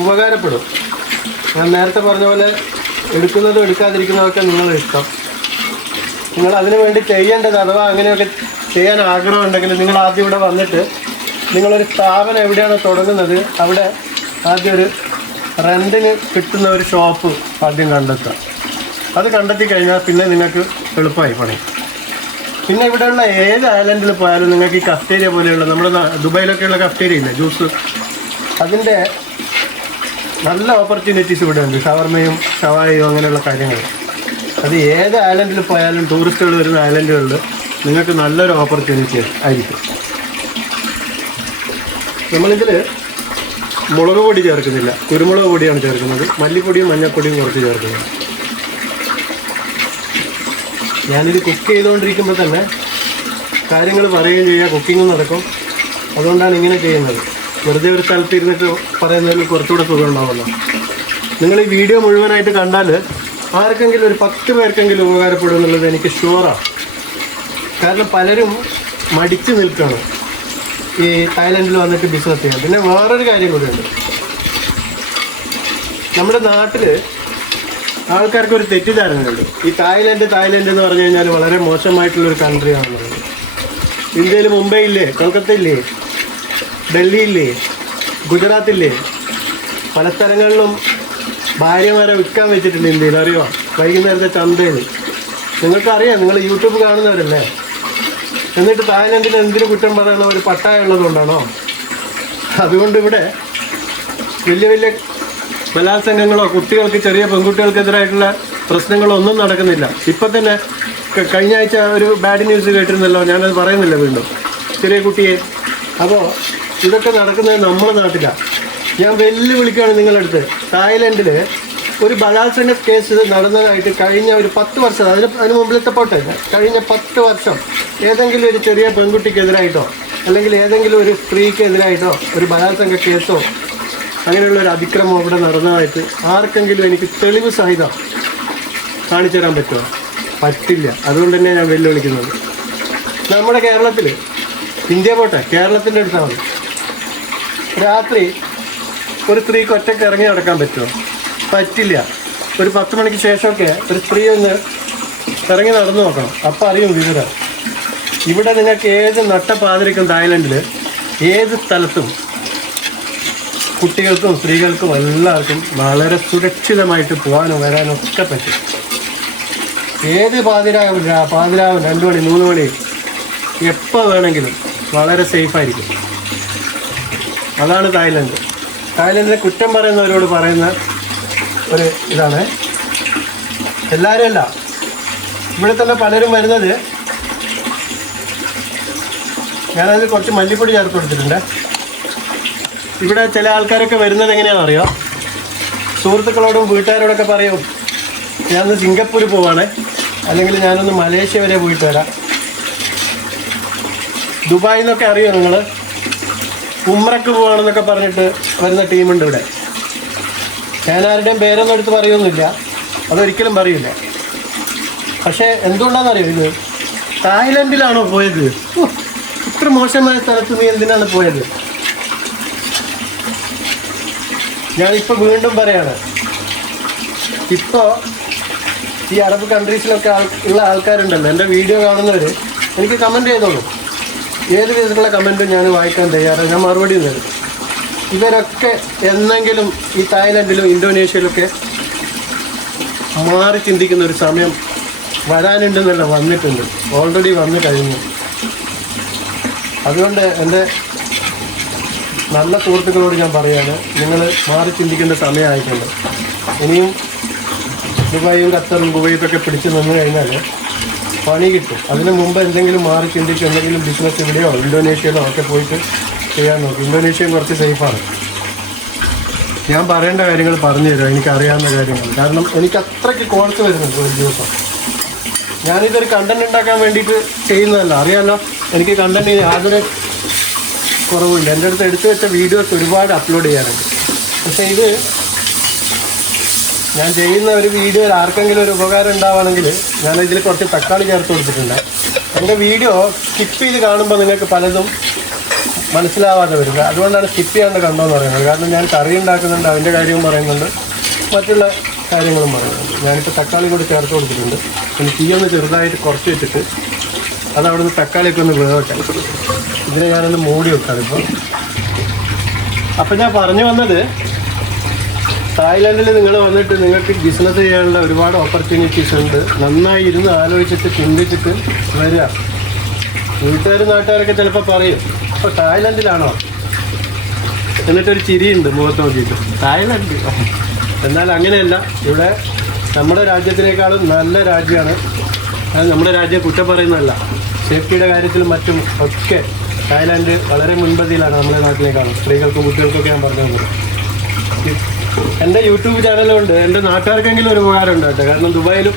ഉപകാരപ്പെടും. ഞാൻ നേരത്തെ പറഞ്ഞ പോലെ എടുക്കുന്നതും എടുക്കാതിരിക്കുന്നതൊക്കെ നിങ്ങളുടെ ഇഷ്ടം. നിങ്ങൾ അതിനു വേണ്ടി ചെയ്യേണ്ടത്, അഥവാ അങ്ങനെയൊക്കെ ചെയ്യാൻ ആഗ്രഹമുണ്ടെങ്കിൽ നിങ്ങൾ ആദ്യം ഇവിടെ വന്നിട്ട് നിങ്ങളൊരു സ്ഥാപനം എവിടെയാണ് തുടങ്ങുന്നത് അവിടെ ആദ്യം ഒരു റെൻറ്റിന് കിട്ടുന്ന ഒരു ഷോപ്പ് ആദ്യം കണ്ടെത്തുക. അത് കണ്ടെത്തി കഴിഞ്ഞാൽ പിന്നെ നിങ്ങൾക്ക് എളുപ്പമായി പണി. പിന്നെ ഇവിടെയുള്ള ഏത് ഐലൻഡിൽ പോയാലും നിങ്ങൾക്ക് ഈ കഫ്റ്റേരിയ പോലെയുള്ള നമ്മുടെ ദുബായിലൊക്കെയുള്ള കഫ്റ്റേരിയ ഇല്ലേ, ജ്യൂസ്, അതിൻ്റെ നല്ല ഓപ്പർച്യൂണിറ്റീസ് ഇവിടെ ഉണ്ട്. ഷവർമയും ഷവായും അങ്ങനെയുള്ള കാര്യങ്ങൾ. അത് ഏത് ഐലൻഡിൽ പോയാലും ടൂറിസ്റ്റുകൾ വരുന്ന ഐലൻഡുകളിൽ നിങ്ങൾക്ക് നല്ലൊരു ഓപ്പർച്യൂണിറ്റി ആയിരിക്കും. നമ്മളിതിൽ മുളക് പൊടി ചേർക്കുന്നില്ല, കുരുമുളക് പൊടിയാണ് ചേർക്കുന്നത്. മല്ലിപ്പൊടിയും മഞ്ഞൾപ്പൊടിയും കുറച്ച് ചേർക്കുന്നത്. ഞാനിത് കുക്ക് ചെയ്തുകൊണ്ടിരിക്കുമ്പോൾ തന്നെ കാര്യങ്ങൾ പറയുകയും ചെയ്യുക, കുക്കിങ്ങും നടക്കും. അതുകൊണ്ടാണ് ഇങ്ങനെ ചെയ്യുന്നത്. വെറുതെ ഒരു സ്ഥലത്ത് ഇരുന്നിട്ട് പറയുന്നതിൽ കുറച്ചുകൂടെ സുഖം ഉണ്ടാവുമല്ലോ. നിങ്ങൾ ഈ വീഡിയോ മുഴുവനായിട്ട് കണ്ടാൽ ആർക്കെങ്കിലും ഒരു 10 പേർക്കെങ്കിലും ഉപകാരപ്പെടും എന്നുള്ളത് എനിക്ക് ഷുവറാണ്. കാരണം പലരും മടിച്ച് നിൽക്കുകയാണ് ഈ തായ്ലൻഡിൽ വന്നിട്ട് ബിസിനസ് ചെയ്യാൻ. പിന്നെ വേറൊരു കാര്യം കൂടെയുണ്ട്. നമ്മുടെ നാട്ടിൽ ആൾക്കാർക്ക് ഒരു തെറ്റിദ്ധാരണയുണ്ട്. ഈ തായ്ലൻഡ് എന്ന് പറഞ്ഞു കഴിഞ്ഞാൽ വളരെ മോശമായിട്ടുള്ളൊരു കൺട്രിയാണെന്നുള്ളത്. ഇന്ത്യയിൽ മുംബൈ ഇല്ലേ, കൊൽക്കത്ത ഇല്ലേ, ഡൽഹി ഇല്ലേ, ഗുജറാത്തില്ലേ, പല സ്ഥലങ്ങളിലും ഭാര്യമാരെ വിൽക്കാൻ വെച്ചിട്ടുണ്ട് ഇന്ത്യയിൽ, അറിയോ? വൈകുന്നേരത്തെ ചന്തയിൽ. നിങ്ങൾക്കറിയാം, നിങ്ങൾ യൂട്യൂബ് കാണുന്നവരല്ലേ. എന്നിട്ട് തായ്ലൻഡിൽ എന്തിനു കുറ്റം പറയണോ? ഒരു പട്ടായ ഉള്ളതുകൊണ്ടാണോ? അതുകൊണ്ട് ഇവിടെ വലിയ വലിയ ബലാത്സംഗങ്ങളോ കുട്ടികൾക്ക്, ചെറിയ പെൺകുട്ടികൾക്കെതിരായിട്ടുള്ള പ്രശ്നങ്ങളോ ഒന്നും നടക്കുന്നില്ല. ഇപ്പം തന്നെ കഴിഞ്ഞ ആഴ്ച ഒരു ബാഡ് ന്യൂസ് കേട്ടിരുന്നല്ലോ, ഞാനത് പറയുന്നില്ല വീണ്ടും, ചെറിയ കുട്ടിയെ. അപ്പോൾ ഇതൊക്കെ നടക്കുന്നത് നമ്മുടെ നാട്ടിലാണ്. ഞാൻ വെല്ലുവിളിക്കുകയാണ് നിങ്ങളടുത്ത്. തായ്ലൻഡിൽ ഒരു ബലാത്സംഗ കേസ് നടന്നതായിട്ട് കഴിഞ്ഞ ഒരു 10 വർഷം, അതിന് മുമ്പിലത്തെ പോട്ടെ, കഴിഞ്ഞ 10 വർഷം ഏതെങ്കിലും ഒരു ചെറിയ പെൺകുട്ടിക്കെതിരായിട്ടോ അല്ലെങ്കിൽ ഏതെങ്കിലും ഒരു സ്ത്രീക്കെതിരായിട്ടോ ഒരു ബലാത്സംഗ കേസോ അങ്ങനെയുള്ളൊരു അതിക്രമം ഇവിടെ നടന്നതായിട്ട് ആർക്കെങ്കിലും എനിക്ക് തെളിവ് സഹിതം കാണിച്ചു തരാൻ പറ്റുമോ? പറ്റില്ല. അതുകൊണ്ട് തന്നെ ഞാൻ വെല്ലുവിളിക്കുന്നത്. നമ്മുടെ കേരളത്തിൽ, ഇന്ത്യ പോട്ടെ, കേരളത്തിൻ്റെ അടുത്താണ് രാത്രി ഒരു സ്ത്രീക്ക് ഒറ്റയ്ക്ക് ഇറങ്ങി നടക്കാൻ പറ്റുമോ? പറ്റില്ല. ഒരു 10 മണിക്ക് ശേഷമൊക്കെ ഒരു സ്ത്രീ ഒന്ന് ഇറങ്ങി നടന്നു നോക്കണം, അപ്പം അറിയും വിവരം. ഇവിടെ നിങ്ങൾക്ക് ഏത് നട്ടപ്പാതിരിക്കും തായ്ലൻഡിൽ ഏത് സ്ഥലത്തും കുട്ടികൾക്കും സ്ത്രീകൾക്കും എല്ലാവർക്കും വളരെ സുരക്ഷിതമായിട്ട് പോകാനും വരാനും ഒക്കെ പറ്റും. ഏത് പാതിരാവും 2 മണി 3 മണി എപ്പോൾ വേണമെങ്കിലും വളരെ സേഫായിരിക്കും. അതാണ് തായ്ലൻഡ്. തായ്ലൻഡിനെ കുറ്റം പറയുന്നവരോട് പറയുന്ന ഒരു ഇതാണ്. എല്ലാവരും അല്ല, ഇവിടെ തന്നെ പലരും വരുന്നത്. ഞാനതിൽ കുറച്ച് മല്ലിപ്പൊടി ചേർത്ത് കൊടുത്തിട്ടുണ്ട്. ഇവിടെ ചില ആൾക്കാരൊക്കെ വരുന്നത് എങ്ങനെയാണെന്ന് അറിയാം. സുഹൃത്തുക്കളോടും വീട്ടുകാരോടൊക്കെ പറയും, ഞാനൊന്ന് സിംഗപ്പൂർ പോവാണ്, അല്ലെങ്കിൽ ഞാനൊന്ന് മലേഷ്യ വരെ പോയിട്ട് വരാം. ദുബായിൽ നിന്നൊക്കെ അറിയോ നിങ്ങൾ? ഉംറക്ക് പോവാണെന്നൊക്കെ പറഞ്ഞിട്ട് വരുന്ന ടീമുണ്ട് ഇവിടെ. ഞാൻ ആരുടെയും പേരൊന്നും എടുത്ത് പറയുമൊന്നുമില്ല, അതൊരിക്കലും പറയില്ല. പക്ഷേ എന്തുകൊണ്ടാണെന്നറിയോ, ഇത് തായ്ലൻഡിലാണോ പോയത്? ഇത്ര മോശമായ സ്ഥലത്ത് നീ എന്തിനാണ് പോയത്? ഞാനിപ്പോൾ വീണ്ടും പറയാണ്, ഇപ്പോൾ ഈ അറബ് കൺട്രീസിലൊക്കെ ഉള്ള ആൾക്കാരുണ്ടല്ലോ, എൻ്റെ വീഡിയോ കാണുന്നവർ എനിക്ക് കമൻറ്റ് ചെയ്തോളൂ. ഏത് വിധത്തിലുള്ള കമൻറ്റും ഞാൻ വായിക്കാൻ തയ്യാറാണ്, ഞാൻ മറുപടി തരും. ഇവരൊക്കെ എന്നെങ്കിലും ഈ തായ്ലൻഡിലും ഇന്തോനേഷ്യയിലൊക്കെ മാറി ചിന്തിക്കുന്ന ഒരു സമയം വരാനുണ്ടെന്നല്ല, വന്നിട്ടുണ്ട്, ഓൾറെഡി വന്നു കഴിഞ്ഞു. അതുകൊണ്ട് എൻ്റെ നല്ല സുഹൃത്തുക്കളോട് ഞാൻ പറയുകയാണ്, നിങ്ങൾ മാറി ചിന്തിക്കേണ്ട സമയമായിട്ടുണ്ട്. ഇനിയും ദുബായും ഖത്തറും കുവൈത്തൊക്കെ പിടിച്ച് നിന്ന് കഴിഞ്ഞാൽ പണി കിട്ടും. അതിന് മുമ്പ് എന്തെങ്കിലും മാറി ചിന്തിച്ച് എന്തെങ്കിലും ബിസിനസ് ഇവിടെയോ ഇന്തോനേഷ്യയിലോ ഒക്കെ പോയിട്ട് ചെയ്യാൻ നോക്കും. ഇന്തോനേഷ്യയും കുറച്ച് സേഫാണ്. ഞാൻ പറയേണ്ട കാര്യങ്ങൾ പറഞ്ഞു തരാം, എനിക്കറിയാവുന്ന കാര്യങ്ങൾ. കാരണം എനിക്ക് അത്രയ്ക്ക് കോഴ്സ് വരുന്നുണ്ട് ഒരു ദിവസം. ഞാനിതൊരു കണ്ടൻറ് ഉണ്ടാക്കാൻ വേണ്ടിയിട്ട് ചെയ്യുന്നതല്ല, അറിയാമല്ലോ. എനിക്ക് കണ്ടൻറ് യാതൊരു കുറവുണ്ട്. എൻ്റെ അടുത്ത് എടുത്തു വെച്ച വീഡിയോസ് ഒരുപാട് അപ്ലോഡ് ചെയ്യാറുണ്ട്. പക്ഷേ ഇത് ഞാൻ ചെയ്യുന്ന ഒരു വീഡിയോയിൽ ആർക്കെങ്കിലും ഒരു ഉപകാരം ഉണ്ടാവുകയാണെങ്കിൽ ഞാനിതിൽ കുറച്ച് തക്കാളി ചേർത്ത് കൊടുത്തിട്ടുണ്ട്. എൻ്റെ വീഡിയോ സ്കിപ്പ് ചെയ്ത് കാണുമ്പോൾ നിങ്ങൾക്ക് പലതും മനസ്സിലാവാതെ വരിക. അതുകൊണ്ടാണ് സ്കിപ്പ് ചെയ്യാണ്ട് കണ്ടോന്ന് പറയുന്നത്. കാരണം ഞാൻ കറി ഉണ്ടാക്കുന്നുണ്ട്, അതിൻ്റെ കാര്യവും പറയുന്നുണ്ട്, മറ്റുള്ള കാര്യങ്ങളും പറയുന്നുണ്ട്. ഞാനിപ്പോൾ തക്കാളി കൂടി ചേർത്ത് കൊടുത്തിട്ടുണ്ട്. ഇനി തീയൊന്ന് ചെറുതായിട്ട് കുറച്ച് വെച്ചിട്ട് അത് അവിടെ നിന്ന് തക്കാളിയൊക്കെ ഒന്ന് വേവട്ടെ. ഇതിനെ ഞാനൊന്ന് മൂടി വെക്കാം ഇപ്പോൾ. അപ്പം ഞാൻ പറഞ്ഞു വന്നത്, തായ്ലാൻഡിൽ നിങ്ങൾ വന്നിട്ട് നിങ്ങൾക്ക് ബിസിനസ് ചെയ്യാനുള്ള ഒരുപാട് ഓപ്പർച്യൂണിറ്റീസ് ഉണ്ട്. നന്നായി ഇരുന്ന് ആലോചിച്ചിട്ട് ചിന്തിച്ചിട്ട് വരിക. വീട്ടുകാരും നാട്ടുകാരൊക്കെ ചിലപ്പോൾ പറയും, ഇപ്പോൾ തായ്ലാൻഡിലാണോ, എന്നിട്ടൊരു ചിരിയുണ്ട് മുഖത്ത് നോക്കിയിട്ട്, തായ്ലാൻഡ്. എന്നാൽ അങ്ങനെയല്ല. ഇവിടെ നമ്മുടെ രാജ്യത്തിനേക്കാളും നല്ല രാജ്യമാണ്. അത് നമ്മുടെ രാജ്യം കുറ്റം പറയുന്നതല്ല. സേഫ്റ്റിയുടെ കാര്യത്തിലും മറ്റും ഒക്കെ തായ്ലാൻഡ് വളരെ മുൻപന്തിയിലാണ് നമ്മുടെ നാട്ടിലേക്കാളും. സ്ത്രീകൾക്കും കുട്ടികൾക്കൊക്കെ ഞാൻ പറഞ്ഞു തന്നത്. എൻ്റെ യൂട്യൂബ് ചാനലുകൊണ്ട് എൻ്റെ നാട്ടുകാർക്കെങ്കിലും ഒരു ഉപകാരമുണ്ട് കേട്ടോ. കാരണം ദുബായിലും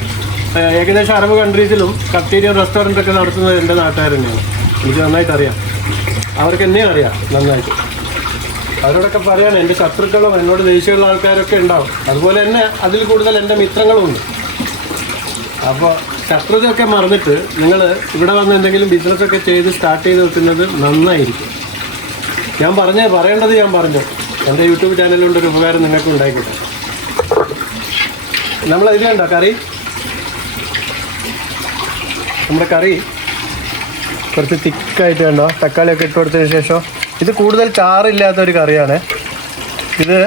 ഏകദേശം അറബ് കൺട്രീസിലും കഫ്റ്റീരിയ റെസ്റ്റോറൻ്റൊക്കെ നടത്തുന്നത് എൻ്റെ നാട്ടുകാർ തന്നെയാണ്. എനിക്ക് നന്നായിട്ട് അറിയാം. അവർക്ക് എന്നെയും അറിയാം നന്നായിട്ട്. അവരോടൊക്കെ പറയാണ്, എൻ്റെ ശത്രുക്കളും എന്നോട് ദേഷ്യമുള്ള ആൾക്കാരൊക്കെ ഉണ്ടാവും. അതുപോലെ തന്നെ അതിൽ കൂടുതൽ എൻ്റെ മിത്രങ്ങളുമുണ്ട്. അപ്പോൾ ശത്രുതയൊക്കെ മറന്നിട്ട് നിങ്ങൾ ഇവിടെ വന്ന് എന്തെങ്കിലും ബിസിനസ്സൊക്കെ ചെയ്ത് സ്റ്റാർട്ട് ചെയ്ത് വെക്കുന്നത് നന്നായിരിക്കും. ഞാൻ പറയേണ്ടത് ഞാൻ പറഞ്ഞു. എൻ്റെ യൂട്യൂബ് ചാനലിലുണ്ടൊരു ഉപകാരം നിങ്ങൾക്ക് ഉണ്ടായിക്കോട്ടെ. നമ്മളതിൽ കണ്ടോ കറി, നമ്മുടെ കറി കുറച്ച് തിക്കായിട്ട് കണ്ടോ, തക്കാളിയൊക്കെ ഇട്ട് കൊടുത്തതിന് ശേഷം. ഇത് കൂടുതൽ ചാറില്ലാത്തൊരു കറിയാണ്. ഇത്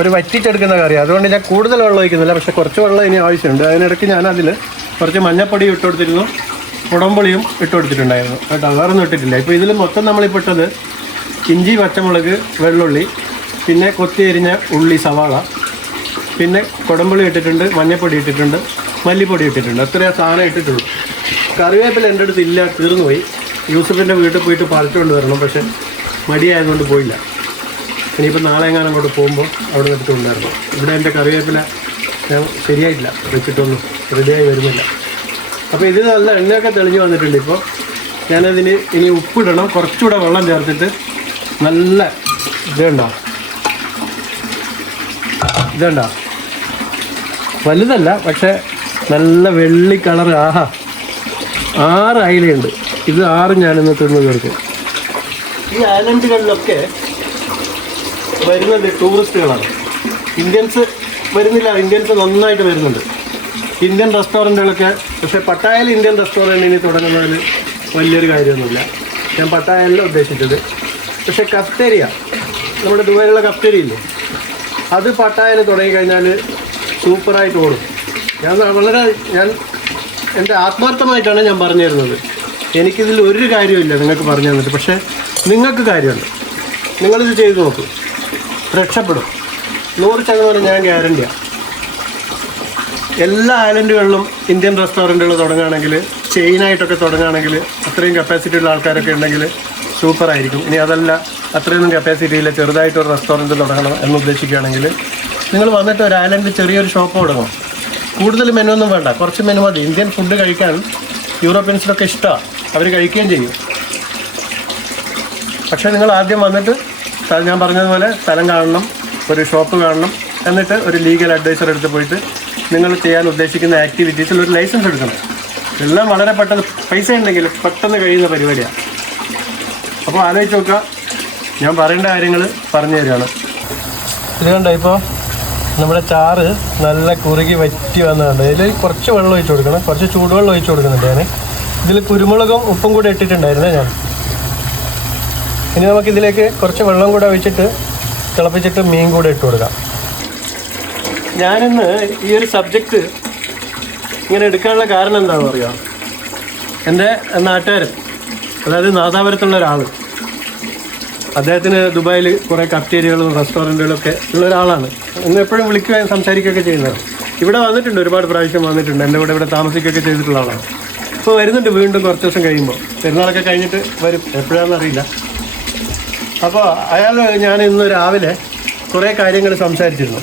ഒരു വറ്റിച്ചെടുക്കുന്ന കറിയാണ്. അതുകൊണ്ട് ഞാൻ കൂടുതൽ വെള്ളം ഒഴിക്കുന്നില്ല. പക്ഷേ കുറച്ച് വെള്ളം ഇനി ആവശ്യമുണ്ട്. അതിനിടയ്ക്ക് ഞാനതിൽ കുറച്ച് മഞ്ഞപ്പൊടി ഇട്ട് കൊടുത്തിരുന്നു, കുടംപുളിയും ഇട്ട് കൊടുത്തിട്ടുണ്ടായിരുന്നു കേട്ടോ. വേറൊന്നും ഇട്ടിട്ടില്ല. ഇപ്പോൾ ഇതിൽ മൊത്തം നമ്മളിപ്പോൾ ഇട്ടത് ഇഞ്ചി, പച്ചമുളക്, വെള്ളുള്ളി, പിന്നെ കൊത്തി എരിഞ്ഞ ഉള്ളി, സവാള, പിന്നെ കുടംപുളി ഇട്ടിട്ടുണ്ട്, മഞ്ഞപ്പൊടി ഇട്ടിട്ടുണ്ട്, മല്ലിപ്പൊടി ഇട്ടിട്ടുണ്ട്. അത്രയും സാധനം ഇട്ടിട്ടുള്ളൂ. കറിവേപ്പില എൻ്റെ അടുത്ത് ഇല്ല, തീർന്നു പോയി. യൂസഫിൻ്റെ വീട്ടിൽ പോയിട്ട് പറിച്ചുകൊണ്ട് വരണം. പക്ഷേ മടിയായതുകൊണ്ട് പോയില്ല. ഇനിയിപ്പോൾ നാളെ എങ്ങാനും അങ്ങോട്ട് പോകുമ്പോൾ അവിടെ എടുത്ത് കൊണ്ടുവരണം. ഇവിടെ എൻ്റെ കറിവേപ്പില ഞാൻ ശരിയായിട്ടില്ല, വെച്ചിട്ടൊന്നും റെഡിയായി വരുന്നില്ല. അപ്പോൾ ഇത് നല്ല എണ്ണയൊക്കെ തെളിഞ്ഞ് വന്നിട്ടുണ്ട്. ഇപ്പോൾ ഞാനതിന് ഇനി ഉപ്പിടണം. കുറച്ചുകൂടെ വെള്ളം ചേർത്തിട്ട് നല്ല ഇതുണ്ടോ വലുതല്ല, പക്ഷേ നല്ല വെള്ളി കളർ. ആഹാ, 6 അയിലയുണ്ട്. ഇത് 6 ഞാനിന്ന് തിന്നു തീർക്കും. ഈ ഐലൻഡുകളിലൊക്കെ വരുന്നത് ടൂറിസ്റ്റുകളാണ്. ഇന്ത്യൻസ് വരുന്നില്ല. ഇന്ത്യൻസ് നന്നായിട്ട് വരുന്നുണ്ട്. ഇന്ത്യൻ റെസ്റ്റോറൻറ്റുകളൊക്കെ. പക്ഷേ പട്ടായയിൽ ഇന്ത്യൻ റെസ്റ്റോറൻറ്റ് ഇനി തുടങ്ങുന്നതിൽ വലിയൊരു കാര്യമൊന്നുമില്ല. ഞാൻ പട്ടായല്ല ഉദ്ദേശിച്ചത്. പക്ഷേ കഫ്റ്റേരിയ, നമ്മുടെ ദുബായിലുള്ള കഫ്റ്റേരിയ ഇല്ലേ, അത് പട്ടായയിൽ തുടങ്ങിക്കഴിഞ്ഞാൽ സൂപ്പറായിട്ട് ഓടും. ഞാൻ എൻ്റെ ആത്മാർത്ഥമായിട്ടാണ് ഞാൻ പറഞ്ഞു തരുന്നത്. എനിക്കിതിൽ ഒരു കാര്യമില്ല നിങ്ങൾക്ക് പറഞ്ഞു തന്നിട്ട്. പക്ഷേ നിങ്ങൾക്ക് കാര്യമുണ്ട്. നിങ്ങളിത് ചെയ്ത് നോക്കൂ, രക്ഷപ്പെടും. 100% ഞാൻ ഗ്യാരണ്ടിയാണ്. എല്ലാ ഐലൻഡുകളിലും ഇന്ത്യൻ റെസ്റ്റോറൻറ്റുകൾ തുടങ്ങുകയാണെങ്കിൽ, ചെയിനായിട്ടൊക്കെ തുടങ്ങുകയാണെങ്കിൽ, അത്രയും കപ്പാസിറ്റി ഉള്ള ആൾക്കാരൊക്കെ ഉണ്ടെങ്കിൽ സൂപ്പറായിരിക്കും. ഇനി അതല്ല, അത്രയൊന്നും കപ്പാസിറ്റി ഇല്ല, ചെറുതായിട്ടൊരു റെസ്റ്റോറൻറ്റ് തുടങ്ങണം എന്ന് ഉദ്ദേശിക്കുകയാണെങ്കിൽ നിങ്ങൾ വന്നിട്ട് ഒരു ഐലൻഡിൽ ചെറിയൊരു ഷോപ്പ് തുടങ്ങും. കൂടുതൽ മെനു ഒന്നും വേണ്ട, കുറച്ച് മെനു മതി. ഇന്ത്യൻ ഫുഡ് കഴിക്കാൻ യൂറോപ്യൻസിനൊക്കെ ഇഷ്ടമാണ്, അവർ കഴിക്കുകയും ചെയ്യും. പക്ഷേ നിങ്ങൾ ആദ്യം വന്നിട്ട് ഞാൻ പറഞ്ഞതുപോലെ സ്ഥലം കാണണം, ഒരു ഷോപ്പ് കാണണം, എന്നിട്ട് ഒരു ലീഗൽ അഡ്വൈസർ എടുത്ത് പോയിട്ട് നിങ്ങൾ ചെയ്യാൻ ഉദ്ദേശിക്കുന്ന ആക്ടിവിറ്റീസിൽ ഒരു ലൈസൻസ് എടുക്കണം. എല്ലാം വളരെ പെട്ടെന്ന്, പൈസ ഉണ്ടെങ്കിൽ പെട്ടെന്ന് കഴിയുന്ന പരിപാടിയാണ്. അപ്പോൾ ആലോചിച്ച് നോക്കുക. ഞാൻ പറയേണ്ട കാര്യങ്ങൾ പറഞ്ഞു തരികയാണ്. ഇത് കണ്ടോ, ഇപ്പോൾ നമ്മുടെ ചാറ് നല്ല കുറുകി വറ്റി വന്നതുണ്ട്. ഇതിൽ കുറച്ച് വെള്ളം ഒഴിച്ച് കൊടുക്കണം, കുറച്ച് ചൂടുവെള്ളം ഒഴിച്ച് കൊടുക്കുന്നുണ്ട് ഞാൻ. ഇതിൽ കുരുമുളകും ഉപ്പും കൂടെ ഇട്ടിട്ടുണ്ടായിരുന്നേ ഞാൻ. ഇനി നമുക്കിതിലേക്ക് കുറച്ച് വെള്ളം കൂടെ ഒഴിച്ചിട്ട് തിളപ്പിച്ചിട്ട് മീൻ കൂടെ ഇട്ട് കൊടുക്കാം. ഞാനിന്ന് ഈ ഒരു സബ്ജക്റ്റ് ഇങ്ങനെ എടുക്കാനുള്ള കാരണം എന്താണെന്ന് അറിയാം. എൻ്റെ നാട്ടുകാരൻ, അതായത് നാദാപുരത്തുള്ള ഒരാൾ, അദ്ദേഹത്തിന് ദുബായിൽ കുറേ കഫ്റ്റേരിയകളും റെസ്റ്റോറൻറ്റുകളും ഒക്കെ ഉള്ള ഒരാളാണ്. ഇന്ന് എപ്പോഴും വിളിക്കുകയും സംസാരിക്കുകയൊക്കെ ചെയ്യുന്നതാണ്. ഇവിടെ വന്നിട്ടുണ്ട്, ഒരുപാട് പ്രാവശ്യം വന്നിട്ടുണ്ട്. എൻ്റെ കൂടെ ഇവിടെ താമസിക്കുകയൊക്കെ ചെയ്തിട്ടുള്ള ആളാണ്. ഇപ്പോൾ വരുന്നുണ്ട് വീണ്ടും കുറച്ച് ദിവസം കഴിയുമ്പോൾ. പെരുന്നാളൊക്കെ കഴിഞ്ഞിട്ട് വരും, എപ്പോഴാണെന്ന് അറിയില്ല. അപ്പോൾ അയാൾ ഞാൻ ഇന്ന് രാവിലെ കുറേ കാര്യങ്ങൾ സംസാരിച്ചിരുന്നു.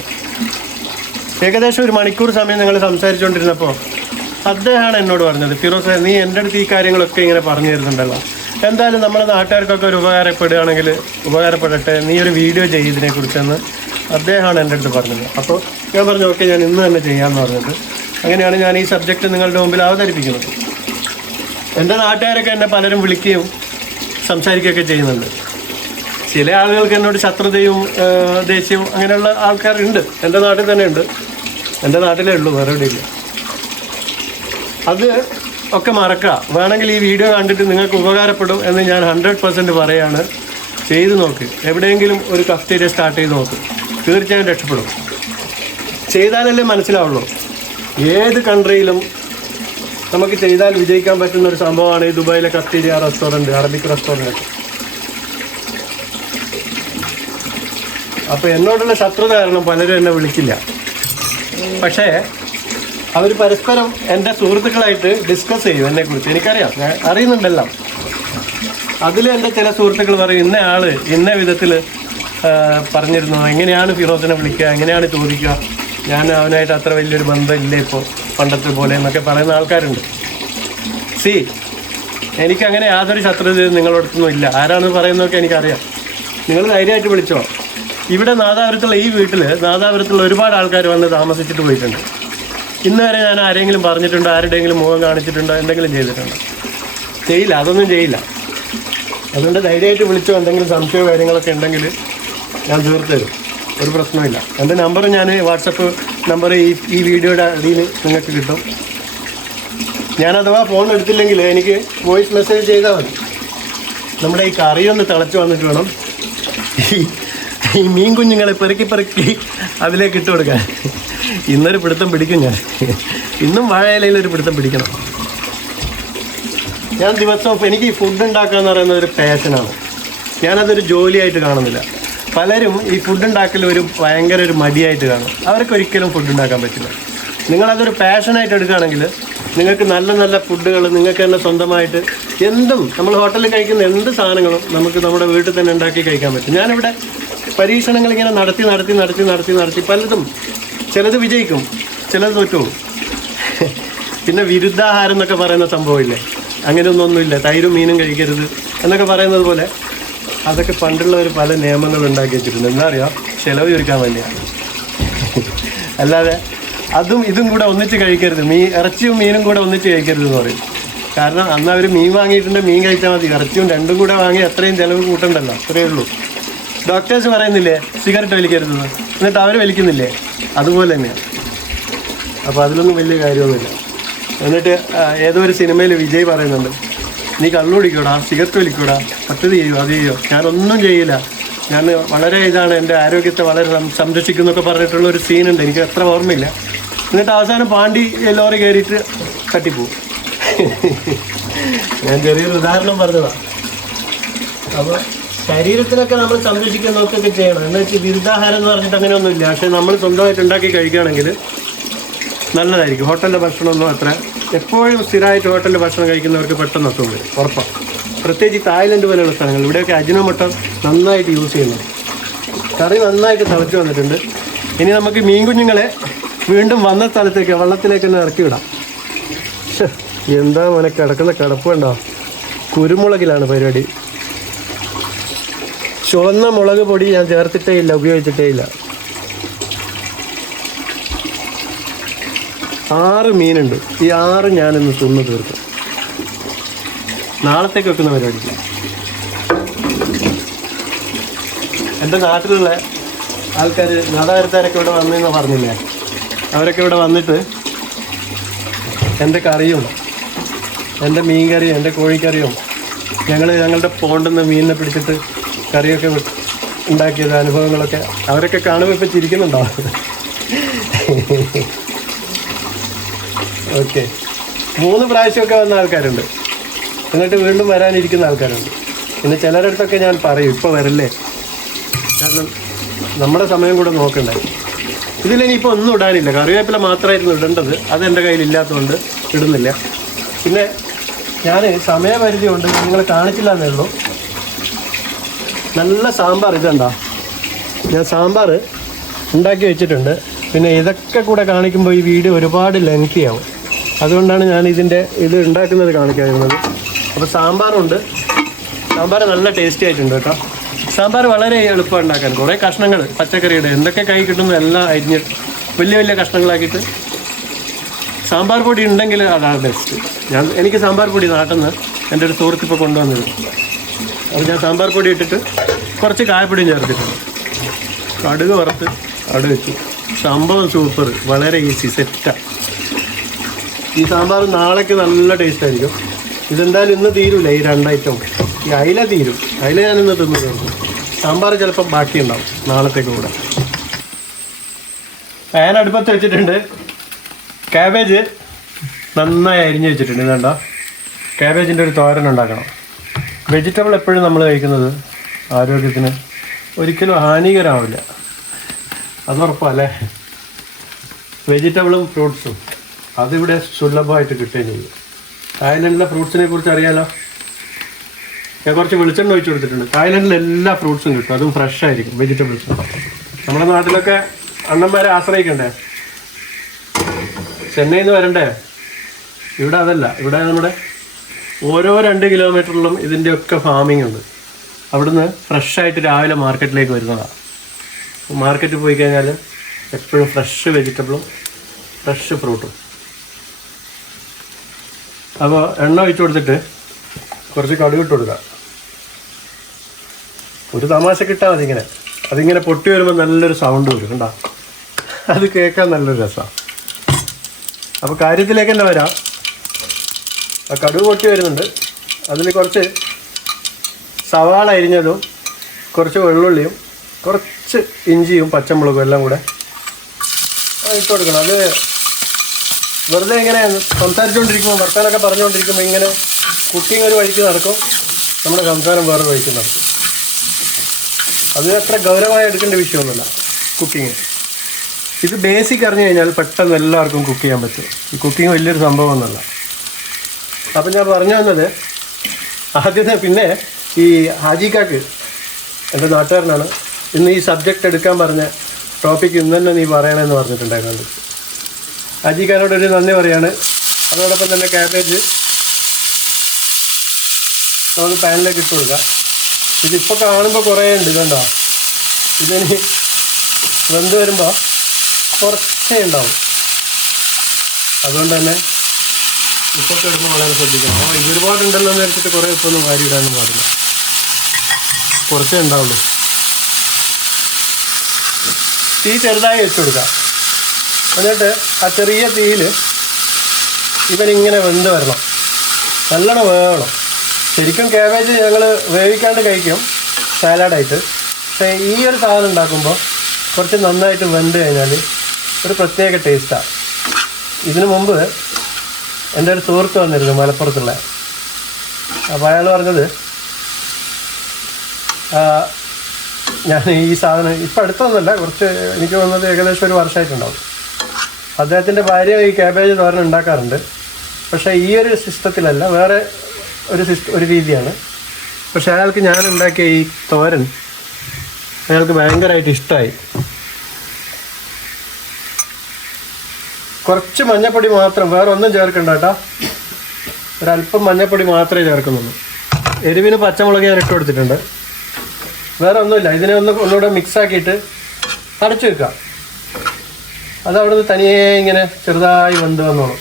ഏകദേശം 1 മണിക്കൂർ സമയം ഞങ്ങൾ സംസാരിച്ചുകൊണ്ടിരുന്നപ്പോൾ അദ്ദേഹമാണ് എന്നോട് പറഞ്ഞത്, ഫിറോസ് നീ എൻ്റെ അടുത്ത് ഈ കാര്യങ്ങളൊക്കെ ഇങ്ങനെ പറഞ്ഞു തരുന്നുണ്ടല്ലോ, എന്തായാലും നമ്മുടെ നാട്ടുകാർക്കൊക്കെ ഒരു ഉപകാരപ്പെടുകയാണെങ്കിൽ ഉപകാരപ്പെടട്ടെ, നീ ഒരു വീഡിയോ ചെയ്തതിനെക്കുറിച്ചെന്ന് അദ്ദേഹമാണ് എൻ്റെ അടുത്ത് പറഞ്ഞത്. അപ്പോൾ ഞാൻ പറഞ്ഞു ഓക്കെ, ഞാൻ ഇന്ന് തന്നെ ചെയ്യാമെന്ന് പറഞ്ഞത്. അങ്ങനെയാണ് ഞാൻ ഈ സബ്ജക്റ്റ് നിങ്ങളുടെ മുമ്പിൽ അവതരിപ്പിക്കുന്നത്. എൻ്റെ നാട്ടുകാരൊക്കെ എന്നെ പലരും വിളിക്കുകയും സംസാരിക്കുകയൊക്കെ ചെയ്യുന്നുണ്ട്. ചില ആളുകൾക്ക് എന്നോട് ശത്രുതയും ദേഷ്യവും അങ്ങനെയുള്ള ആൾക്കാരുണ്ട്, എൻ്റെ നാട്ടിൽ തന്നെ ഉണ്ട്. എൻ്റെ നാട്ടിലേ ഉള്ളൂ, വേറെ എവിടെ ഇല്ല. അത് ഒക്കെ മറക്കുക. വേണമെങ്കിൽ ഈ വീഡിയോ കണ്ടിട്ട് നിങ്ങൾക്ക് ഉപകാരപ്പെടും എന്ന് ഞാൻ 100% പറയാണ്. ചെയ്ത് നോക്ക്. എവിടെയെങ്കിലും ഒരു കഫ്റ്റീരിയ സ്റ്റാർട്ട് ചെയ്ത് നോക്ക്, തീർച്ചയായും രക്ഷപ്പെടും. ചെയ്താലല്ലേ മനസ്സിലാവുള്ളൂ. ഏത് കൺട്രിയിലും നമുക്ക് ചെയ്താൽ വിജയിക്കാൻ പറ്റുന്ന ഒരു സംഭവമാണ് ഈ ദുബായിലെ കഫ്റ്റീരിയ റെസ്റ്റോറൻറ്റ്, അറബിക് റെസ്റ്റോറൻറ്റ്. അപ്പോൾ എന്നോടുള്ള ശത്രുത കാരണം പലരും എന്നെ വിളിക്കില്ല. പക്ഷേ അവർ പരസ്പരം എൻ്റെ സുഹൃത്തുക്കളായിട്ട് ഡിസ്കസ് ചെയ്യും എന്നെക്കുറിച്ച്. എനിക്കറിയാം, ഞാൻ അറിയുന്നുണ്ടെല്ലാം. അതിൽ എൻ്റെ ചില സുഹൃത്തുക്കൾ പറയും, ഇന്ന ആൾ ഇന്ന വിധത്തിൽ പറഞ്ഞിരുന്നു, എങ്ങനെയാണ് ഫിറോസിനെ വിളിക്കുക, എങ്ങനെയാണ് ചോദിക്കുക, ഞാൻ അവനായിട്ട് അത്ര വലിയൊരു ബന്ധമില്ല ഇപ്പോൾ പണ്ടത്തെ പോലെ എന്നൊക്കെ പറയുന്ന ആൾക്കാരുണ്ട്. എനിക്കങ്ങനെ യാതൊരു ശത്രുതയും നിങ്ങളോടൊന്നും ഇല്ല. ആരാണെന്ന് പറയുന്നതൊക്കെ എനിക്കറിയാം. നിങ്ങൾ ധൈര്യമായിട്ട് വിളിച്ചോ. ഇവിടെ നാദാപുരത്തുള്ള ഈ വീട്ടിൽ നാദാപുരത്തുള്ള ഒരുപാട് ആൾക്കാർ വന്ന് താമസിച്ചിട്ട് പോയിട്ടുണ്ട്. ഇന്ന് വരെ ഞാൻ ആരെങ്കിലും പറഞ്ഞിട്ടുണ്ടോ, ആരുടെയെങ്കിലും മുഖം കാണിച്ചിട്ടുണ്ടോ, എന്തെങ്കിലും ചെയ്തിട്ടുണ്ടോ? ചെയ്യില്ല, അതൊന്നും ചെയ്യില്ല. അതുകൊണ്ട് ധൈര്യമായിട്ട് വിളിച്ചോ. എന്തെങ്കിലും സംശയമോ കാര്യങ്ങളൊക്കെ ഉണ്ടെങ്കിൽ ഞാൻ തീർത്തു തരും, ഒരു പ്രശ്നമില്ല. എൻ്റെ നമ്പർ ഞാൻ വാട്സപ്പ് നമ്പർ ഈ വീഡിയോയുടെ അടിയിൽ നിങ്ങൾക്ക് കിട്ടും. ഞാൻ അഥവാ ഫോൺ എടുത്തില്ലെങ്കിൽ എനിക്ക് വോയിസ് മെസ്സേജ് ചെയ്താൽ മതി. നമ്മുടെ ഈ കറിയൊന്ന് തിളച്ച് വന്നിട്ട് വേണം ഈ മീൻ കുഞ്ഞുങ്ങളെ പെറുക്കി അതിലേക്ക് ഇട്ട് കൊടുക്കാൻ. ഇന്നൊരു പിടുത്തം പിടിക്കും ഞാൻ. ഇന്നും വാഴയിലൊരു പിടുത്തം പിടിക്കണം. ഞാൻ ദിവസവും എനിക്ക് ഈ ഫുഡ് ഉണ്ടാക്കുക എന്ന് പറയുന്നത് ഒരു പാഷനാണ്. ഞാനതൊരു ജോലിയായിട്ട് കാണുന്നില്ല. പലരും ഈ ഫുഡ് ഉണ്ടാക്കൽ ഭയങ്കര ഒരു മടിയായിട്ട് കാണും. അവർക്കൊരിക്കലും ഫുഡ് ഉണ്ടാക്കാൻ പറ്റില്ല. നിങ്ങളതൊരു പാഷനായിട്ട് എടുക്കുകയാണെങ്കിൽ നിങ്ങൾക്ക് നല്ല നല്ല ഫുഡുകൾ നിങ്ങൾക്ക് തന്നെ സ്വന്തമായിട്ട് എന്തും, നമ്മൾ ഹോട്ടലിൽ കഴിക്കുന്ന എന്ത് സാധനങ്ങളും നമുക്ക് നമ്മുടെ വീട്ടിൽ തന്നെ ഉണ്ടാക്കി കഴിക്കാൻ പറ്റും. ഞാനിവിടെ പരീക്ഷണങ്ങൾ ഇങ്ങനെ നടത്തി പലതും, ചിലത് വിജയിക്കും, ചിലത് തോറ്റുപോകും. പിന്നെ വിരുദ്ധാഹാരം എന്നൊക്കെ പറയുന്ന സംഭവമില്ലേ, അങ്ങനെയൊന്നുമില്ല. തൈരും മീനും കഴിക്കരുത് എന്നൊക്കെ പറയുന്നത് പോലെ അതൊക്കെ പണ്ടുള്ളവർ പല നിയമങ്ങൾ ഉണ്ടാക്കി വെച്ചിട്ടുണ്ട്. എന്താ അറിയാം, ചിലവ് ചുരുക്കാൻ വേണ്ടിയാണ്. അല്ലാതെ അതും ഇതും കൂടെ ഒന്നിച്ച് കഴിക്കരുത്, ഇറച്ചിയും മീനും കൂടെ ഒന്നിച്ച് കഴിക്കരുത് എന്ന് പറയും. കാരണം അന്ന് അവർ മീൻ വാങ്ങിയിട്ടുണ്ടെങ്കിൽ മീൻ കഴിച്ചാൽ മതി, ഇറച്ചിയും രണ്ടും കൂടെ വാങ്ങി അത്രയും ചിലവ് കൂട്ടണ്ടല്ലോ, അത്രയേ ഉള്ളൂ. ഡോക്ടേഴ്സ് പറയുന്നില്ലേ സിഗരറ്റ് വലിക്കരുതെന്ന്, എന്നിട്ട് അവർ വലിക്കുന്നില്ലേ? അതുപോലെ തന്നെയാണ്. അപ്പോൾ അതിലൊന്നും വലിയ കാര്യമൊന്നുമില്ല. എന്നിട്ട് ഏതോ ഒരു സിനിമയിൽ വിജയ് പറയുന്നുണ്ട്, നീ കള്ളു കുടിക്കൂടാ, സിഗരറ്റ് വലിക്കൂടാ, മറ്റത് ചെയ്യോ അത് ചെയ്യോ. ഞാനൊന്നും ചെയ്യില്ല, ഞാൻ വളരെ ഇതാണ്, എൻ്റെ ആരോഗ്യത്തെ വളരെ സംരക്ഷിക്കുന്നൊക്കെ പറഞ്ഞിട്ടുള്ള ഒരു സീനുണ്ട്, എനിക്ക് അത്ര ഓർമ്മയില്ല. എന്നിട്ട് അവസാനം പാണ്ടി ലോറി കയറിയിട്ട് തട്ടിപ്പോവും. ഞാൻ ചെറിയൊരു ഉദാഹരണം പറഞ്ഞതാണ്. അപ്പോൾ ശരീരത്തിനൊക്കെ നമ്മൾ സംരക്ഷിക്കുന്നതൊക്കെ ചെയ്യണം. എന്ന് വെച്ചാൽ വിരുദ്ധാഹാരം എന്ന് പറഞ്ഞിട്ട് അങ്ങനെയൊന്നുമില്ല. പക്ഷേ നമ്മൾ സ്വന്തമായിട്ട് ഉണ്ടാക്കി കഴിക്കുകയാണെങ്കിൽ നല്ലതായിരിക്കും. ഹോട്ടലിലെ ഭക്ഷണമൊന്നും അത്ര, എപ്പോഴും സ്ഥിരമായിട്ട് ഹോട്ടലിലെ ഭക്ഷണം കഴിക്കുന്നവർക്ക് പെട്ടെന്ന് അസുഖം വരും, ഉറപ്പാണ്. പ്രത്യേകിച്ച് തായ്ലൻഡ് പോലെയുള്ള സ്ഥലങ്ങൾ, ഇവിടെയൊക്കെ അജിനോമോട്ടോ നന്നായിട്ട് യൂസ് ചെയ്യുന്നു. കറി നന്നായിട്ട് തിളച്ച് വന്നിട്ടുണ്ട്. ഇനി നമുക്ക് മീൻ കുഞ്ഞുങ്ങളെ വീണ്ടും വന്ന സ്ഥലത്തേക്ക് വെള്ളത്തിലേക്ക് തന്നെ ഇറക്കി വിടാം. എന്താ മോനെ കിടക്കുന്ന കിടപ്പ് കണ്ടോ? കുരുമുളകിലാണ് പരിപാടി. ചുവന്ന മുളക് പൊടി ഞാൻ ചേർത്തിട്ടേ ഇല്ല, ഉപയോഗിച്ചിട്ടേ ഇല്ല. 6 മീനുണ്ട്. ഈ 6 ഞാനിന്ന് തിന്ന് തീർക്കും. നാളത്തേക്ക് വെക്കുന്ന പരിപാടിക്ക്. എൻ്റെ നാട്ടിലുള്ള ആൾക്കാർ, നാദാപുരത്തുകാരൊക്കെ ഇവിടെ വന്നെന്ന് പറഞ്ഞില്ലേ, അവരൊക്കെ ഇവിടെ വന്നിട്ട് എൻ്റെ കറിയും എൻ്റെ മീൻ കറിയും എൻ്റെ കോഴിക്കറിയും ഞങ്ങളുടെ പോണ്ടിൽ നിന്ന് മീനിനെ പിടിച്ചിട്ട് കറിയൊക്കെ ഉണ്ടാക്കിയത് അനുഭവങ്ങളൊക്കെ അവരൊക്കെ കാണുമ്പോൾ ഇപ്പോൾ ചിരിക്കുന്നുണ്ടോ? ഓക്കെ, 3 പ്രാവശ്യമൊക്കെ വന്ന ആൾക്കാരുണ്ട്. എന്നിട്ട് വീണ്ടും വരാനിരിക്കുന്ന ആൾക്കാരുണ്ട്. പിന്നെ ചിലരുടെ അടുത്തൊക്കെ ഞാൻ പറയും, ഇപ്പോൾ വരല്ലേ, കാരണം നമ്മുടെ സമയം കൂടെ നോക്കണ്ടേ. ഇതിലിനിയിപ്പോൾ ഒന്നും ഇടാനില്ല, കറിവേപ്പില മാത്രമായിരുന്നു ഇടേണ്ടത്. അതെൻ്റെ കയ്യിലില്ലാത്തതുകൊണ്ട് ഇടുന്നില്ല. പിന്നെ ഞാൻ സമയപരിധി കൊണ്ട് നിങ്ങൾ കാണിച്ചില്ല എന്നേ ഉള്ളൂ. നല്ല സാമ്പാർ ഇതുണ്ടോ, ഞാൻ സാമ്പാർ ഉണ്ടാക്കി വെച്ചിട്ടുണ്ട്. പിന്നെ ഇതൊക്കെ കൂടെ കാണിക്കുമ്പോൾ ഈ വീഡിയോ ഒരുപാട് ലെങ്തി ആവും. അതുകൊണ്ടാണ് ഞാൻ ഇത് ഉണ്ടാക്കുന്നത് കാണിക്കാതിരുന്നത്. അപ്പോൾ സാമ്പാറുണ്ട്. സാമ്പാർ നല്ല ടേസ്റ്റി ആയിട്ടുണ്ട് കേട്ടോ. സാമ്പാർ വളരെ എളുപ്പം ഉണ്ടാക്കാൻ. കുറേ കഷ്ണങ്ങൾ പച്ചക്കറിയുടെ എന്തൊക്കെ കൈ കിട്ടുന്നു എല്ലാം അരിഞ്ഞിട്ട് വലിയ വലിയ കഷ്ണങ്ങളാക്കിയിട്ട് സാമ്പാർ പൊടി ഉണ്ടെങ്കിൽ അതാണ് ബെസ്റ്റ്. എനിക്ക് സാമ്പാർ പൊടി നാട്ടിൽ നിന്ന് എൻ്റെ ഒരു സുഹൃത്ത് ഇപ്പോൾ കൊണ്ടുവന്നത്. അപ്പോൾ ഞാൻ സാമ്പാർ പൊടി ഇട്ടിട്ട് കുറച്ച് കായപ്പൊടിയും ചേർത്തിട്ടുണ്ട്. കടുക് വറുത്ത് അവിടെ വെച്ചു. സംഭവം സൂപ്പർ, വളരെ ഈസി, സെറ്റാ. ഈ സാമ്പാർ നാളേക്ക് നല്ല ടേസ്റ്റ് ആയിരിക്കും. ഇതെന്തായാലും ഇന്ന് തീരൂല ഈ 2 ഐറ്റം. ഈ അയില തീരും, അയില ഞാനിന്ന് തിന്നു തീർക്കും. സാമ്പാർ ചിലപ്പോൾ ബാക്കിയുണ്ടാവും നാളത്തേക്ക് കൂടെ. പാൻ അടുപ്പത്ത് വെച്ചിട്ടുണ്ട്. കാബേജ് നന്നായി അരിഞ്ഞ് വെച്ചിട്ടുണ്ട്. ഇതുണ്ടോ, കാബേജിൻ്റെ ഒരു തോരൻ ഉണ്ടാക്കണം. വെജിറ്റബിൾ എപ്പോഴും നമ്മൾ കഴിക്കുന്നത് ആരോഗ്യത്തിന് ഒരിക്കലും ഹാനികരമാവില്ല, അത് ഉറപ്പല്ലേ. വെജിറ്റബിളും ഫ്രൂട്ട്സും അതിവിടെ സുലഭമായിട്ട് കിട്ടുകയും ചെയ്യും. തായ്ലൻഡിലെ ഫ്രൂട്ട്സിനെ കുറിച്ച് അറിയാലോ. ഞാൻ കുറച്ച് വെളിച്ചെണ്ണ ഒഴിച്ച് കൊടുത്തിട്ടുണ്ട്. തായ്ലൻഡിൽ എല്ലാ ഫ്രൂട്ട്സും കിട്ടും, അതും ഫ്രഷ് ആയിരിക്കും വെജിറ്റബിൾസും. നമ്മുടെ നാട്ടിലൊക്കെ അണ്ണന്മാരെ ആശ്രയിക്കണ്ടേ, ചെന്നൈയിൽ നിന്ന് വരണ്ടേ. ഇവിടെ അതല്ല, ഇവിടെ നമ്മുടെ ഓരോ 2 കിലോമീറ്ററിലും ഇതിൻ്റെയൊക്കെ ഫാമിംഗ് ഉണ്ട്. അവിടുന്ന് ഫ്രഷായിട്ട് രാവിലെ മാർക്കറ്റിലേക്ക് വരുന്നതാണ്. മാർക്കറ്റിൽ പോയി കഴിഞ്ഞാൽ എപ്പോഴും ഫ്രഷ് വെജിറ്റബിളും ഫ്രഷ് ഫ്രൂട്ടും. അപ്പോൾ എണ്ണ ഒഴിച്ച് കൊടുത്തിട്ട് കുറച്ച് കടുക് ഇട്ട് കൊടുക്കുക. ഒരു തമാശ കിട്ടാൽ മതി. അതിങ്ങനെ പൊട്ടി വരുമ്പോൾ നല്ലൊരു സൗണ്ട് വരും, കണ്ടോ, അത് കേൾക്കാൻ നല്ലൊരു രസമാണ്. അപ്പോൾ കാര്യത്തിലേക്ക് തന്നെ വരാം. ആ കടുക് പൊട്ടി വരുന്നുണ്ട്. അതിൽ കുറച്ച് സവാള അരിഞ്ഞതും കുറച്ച് വെള്ളുള്ളിയും കുറച്ച് ഇഞ്ചിയും പച്ചമുളകും എല്ലാം കൂടെ ഇട്ട് കൊടുക്കണം. അത് വെറുതെ ഇങ്ങനെ സംസാരിച്ചുകൊണ്ടിരിക്കുമ്പോൾ, വർത്താനൊക്കെ പറഞ്ഞുകൊണ്ടിരിക്കുമ്പോൾ ഇങ്ങനെ കുക്കിംഗ് ഒരു വഴിക്ക് നടക്കും, നമ്മുടെ സംസാരം വേറൊരു വഴിക്ക് നടക്കും. അത് അത്ര ഗൗരവമായി എടുക്കേണ്ട വിഷയമൊന്നുമില്ല കുക്കിങ്. ഇത് ബേസിക് അറിഞ്ഞു കഴിഞ്ഞാൽ പെട്ടെന്ന് എല്ലാവർക്കും കുക്ക് ചെയ്യാൻ പറ്റും. ഈ കുക്കിംഗ് വലിയൊരു സംഭവമൊന്നുമല്ല. അപ്പം ഞാൻ പറഞ്ഞു വന്നത് ആദ്യത്തെ, പിന്നെ ഈ ഹാജിക്കാക്ക് എൻ്റെ നാട്ടുകാരനാണ്, ഇന്ന് ഈ സബ്ജക്റ്റ് എടുക്കാൻ പറഞ്ഞ ടോപ്പിക്ക് ഇന്ന് തന്നെ നീ പറയണമെന്ന് പറഞ്ഞിട്ടുണ്ടായിരുന്നു. ഹാജിക്കാനോടൊരു നന്ദി പറയാണ്. അതോടൊപ്പം തന്നെ കാബേജ് നമുക്ക് പാനിലേക്ക് ഇട്ട് കൊടുക്കാം. ഇതിപ്പോൾ കാണുമ്പോൾ കുറേ ഉണ്ട്, കണ്ടോ. ഇതിന് വെന്ത് വരുമ്പോൾ കുറച്ചേ ഉണ്ടാവും. അതുകൊണ്ട് തന്നെ ഉപ്പൊക്കെ ഇടുമ്പോൾ വളരെ ശ്രദ്ധിക്കണം. അപ്പോൾ ഇത് ഒരുപാടുണ്ടല്ലോ എന്ന് വെച്ചിട്ട് കുറേ ഉപ്പൊന്നും വാരി ഇടാനും പാടില്ല, കുറച്ചേ ഉണ്ടാവുള്ളൂ. തീ ചെറുതായി വെച്ച് കൊടുക്കാം. എന്നിട്ട് ആ ചെറിയ തീയിൽ ഇവനിങ്ങനെ വെന്ത് വരണം, നല്ലോണം വേവണം. ശരിക്കും കാബേജ് ഞങ്ങൾ വേവിക്കാണ്ട് കഴിക്കും സാലഡായിട്ട്. പക്ഷേ ഈ ഒരു സാധനം ഉണ്ടാക്കുമ്പോൾ കുറച്ച് നന്നായിട്ട് വെന്ത് കഴിഞ്ഞാൽ ഒരു പ്രത്യേക ടേസ്റ്റാണ്. ഇതിനു മുമ്പ് എൻ്റെ ഒരു സുഹൃത്ത് വന്നിരുന്നു മലപ്പുറത്തുള്ള. അപ്പോൾ അയാൾ പറഞ്ഞത്, ഞാൻ ഈ സാധനം ഇപ്പം അടുത്തൊന്നുമല്ല, കുറച്ച് എനിക്ക് വന്നത് ഏകദേശം ഒരു വർഷമായിട്ടുണ്ടാവും. അദ്ദേഹത്തിൻ്റെ ഭാര്യ ഈ കാബേജ് തോരൻ ഉണ്ടാക്കാറുണ്ട്. പക്ഷേ ഈ ഒരു സിസ്റ്റത്തിലല്ല, വേറെ ഒരു രീതിയാണ്. പക്ഷെ അയാൾക്ക് ഞാൻ ഉണ്ടാക്കിയ ഈ തോരൻ അയാൾക്ക് ഭയങ്കരമായിട്ട് ഇഷ്ടമായി. കുറച്ച് മഞ്ഞപ്പൊടി മാത്രം, വേറെ ഒന്നും ചേർക്കണ്ട കേട്ടോ. ഒരല്പം മഞ്ഞപ്പൊടി മാത്രമേ ചേർക്കുന്നുള്ളൂ. എരിവിന് പച്ചമുളക് ഞാൻ ഇട്ട് കൊടുത്തിട്ടുണ്ട്. വേറെ ഒന്നുമില്ല. ഇതിനെ ഒന്നുകൂടെ മിക്സാക്കിയിട്ട് അടച്ചു വെക്കാം. അത് അവിടെ നിന്ന് തനിയെ ഇങ്ങനെ ചെറുതായി വെന്ത് വന്നോളും.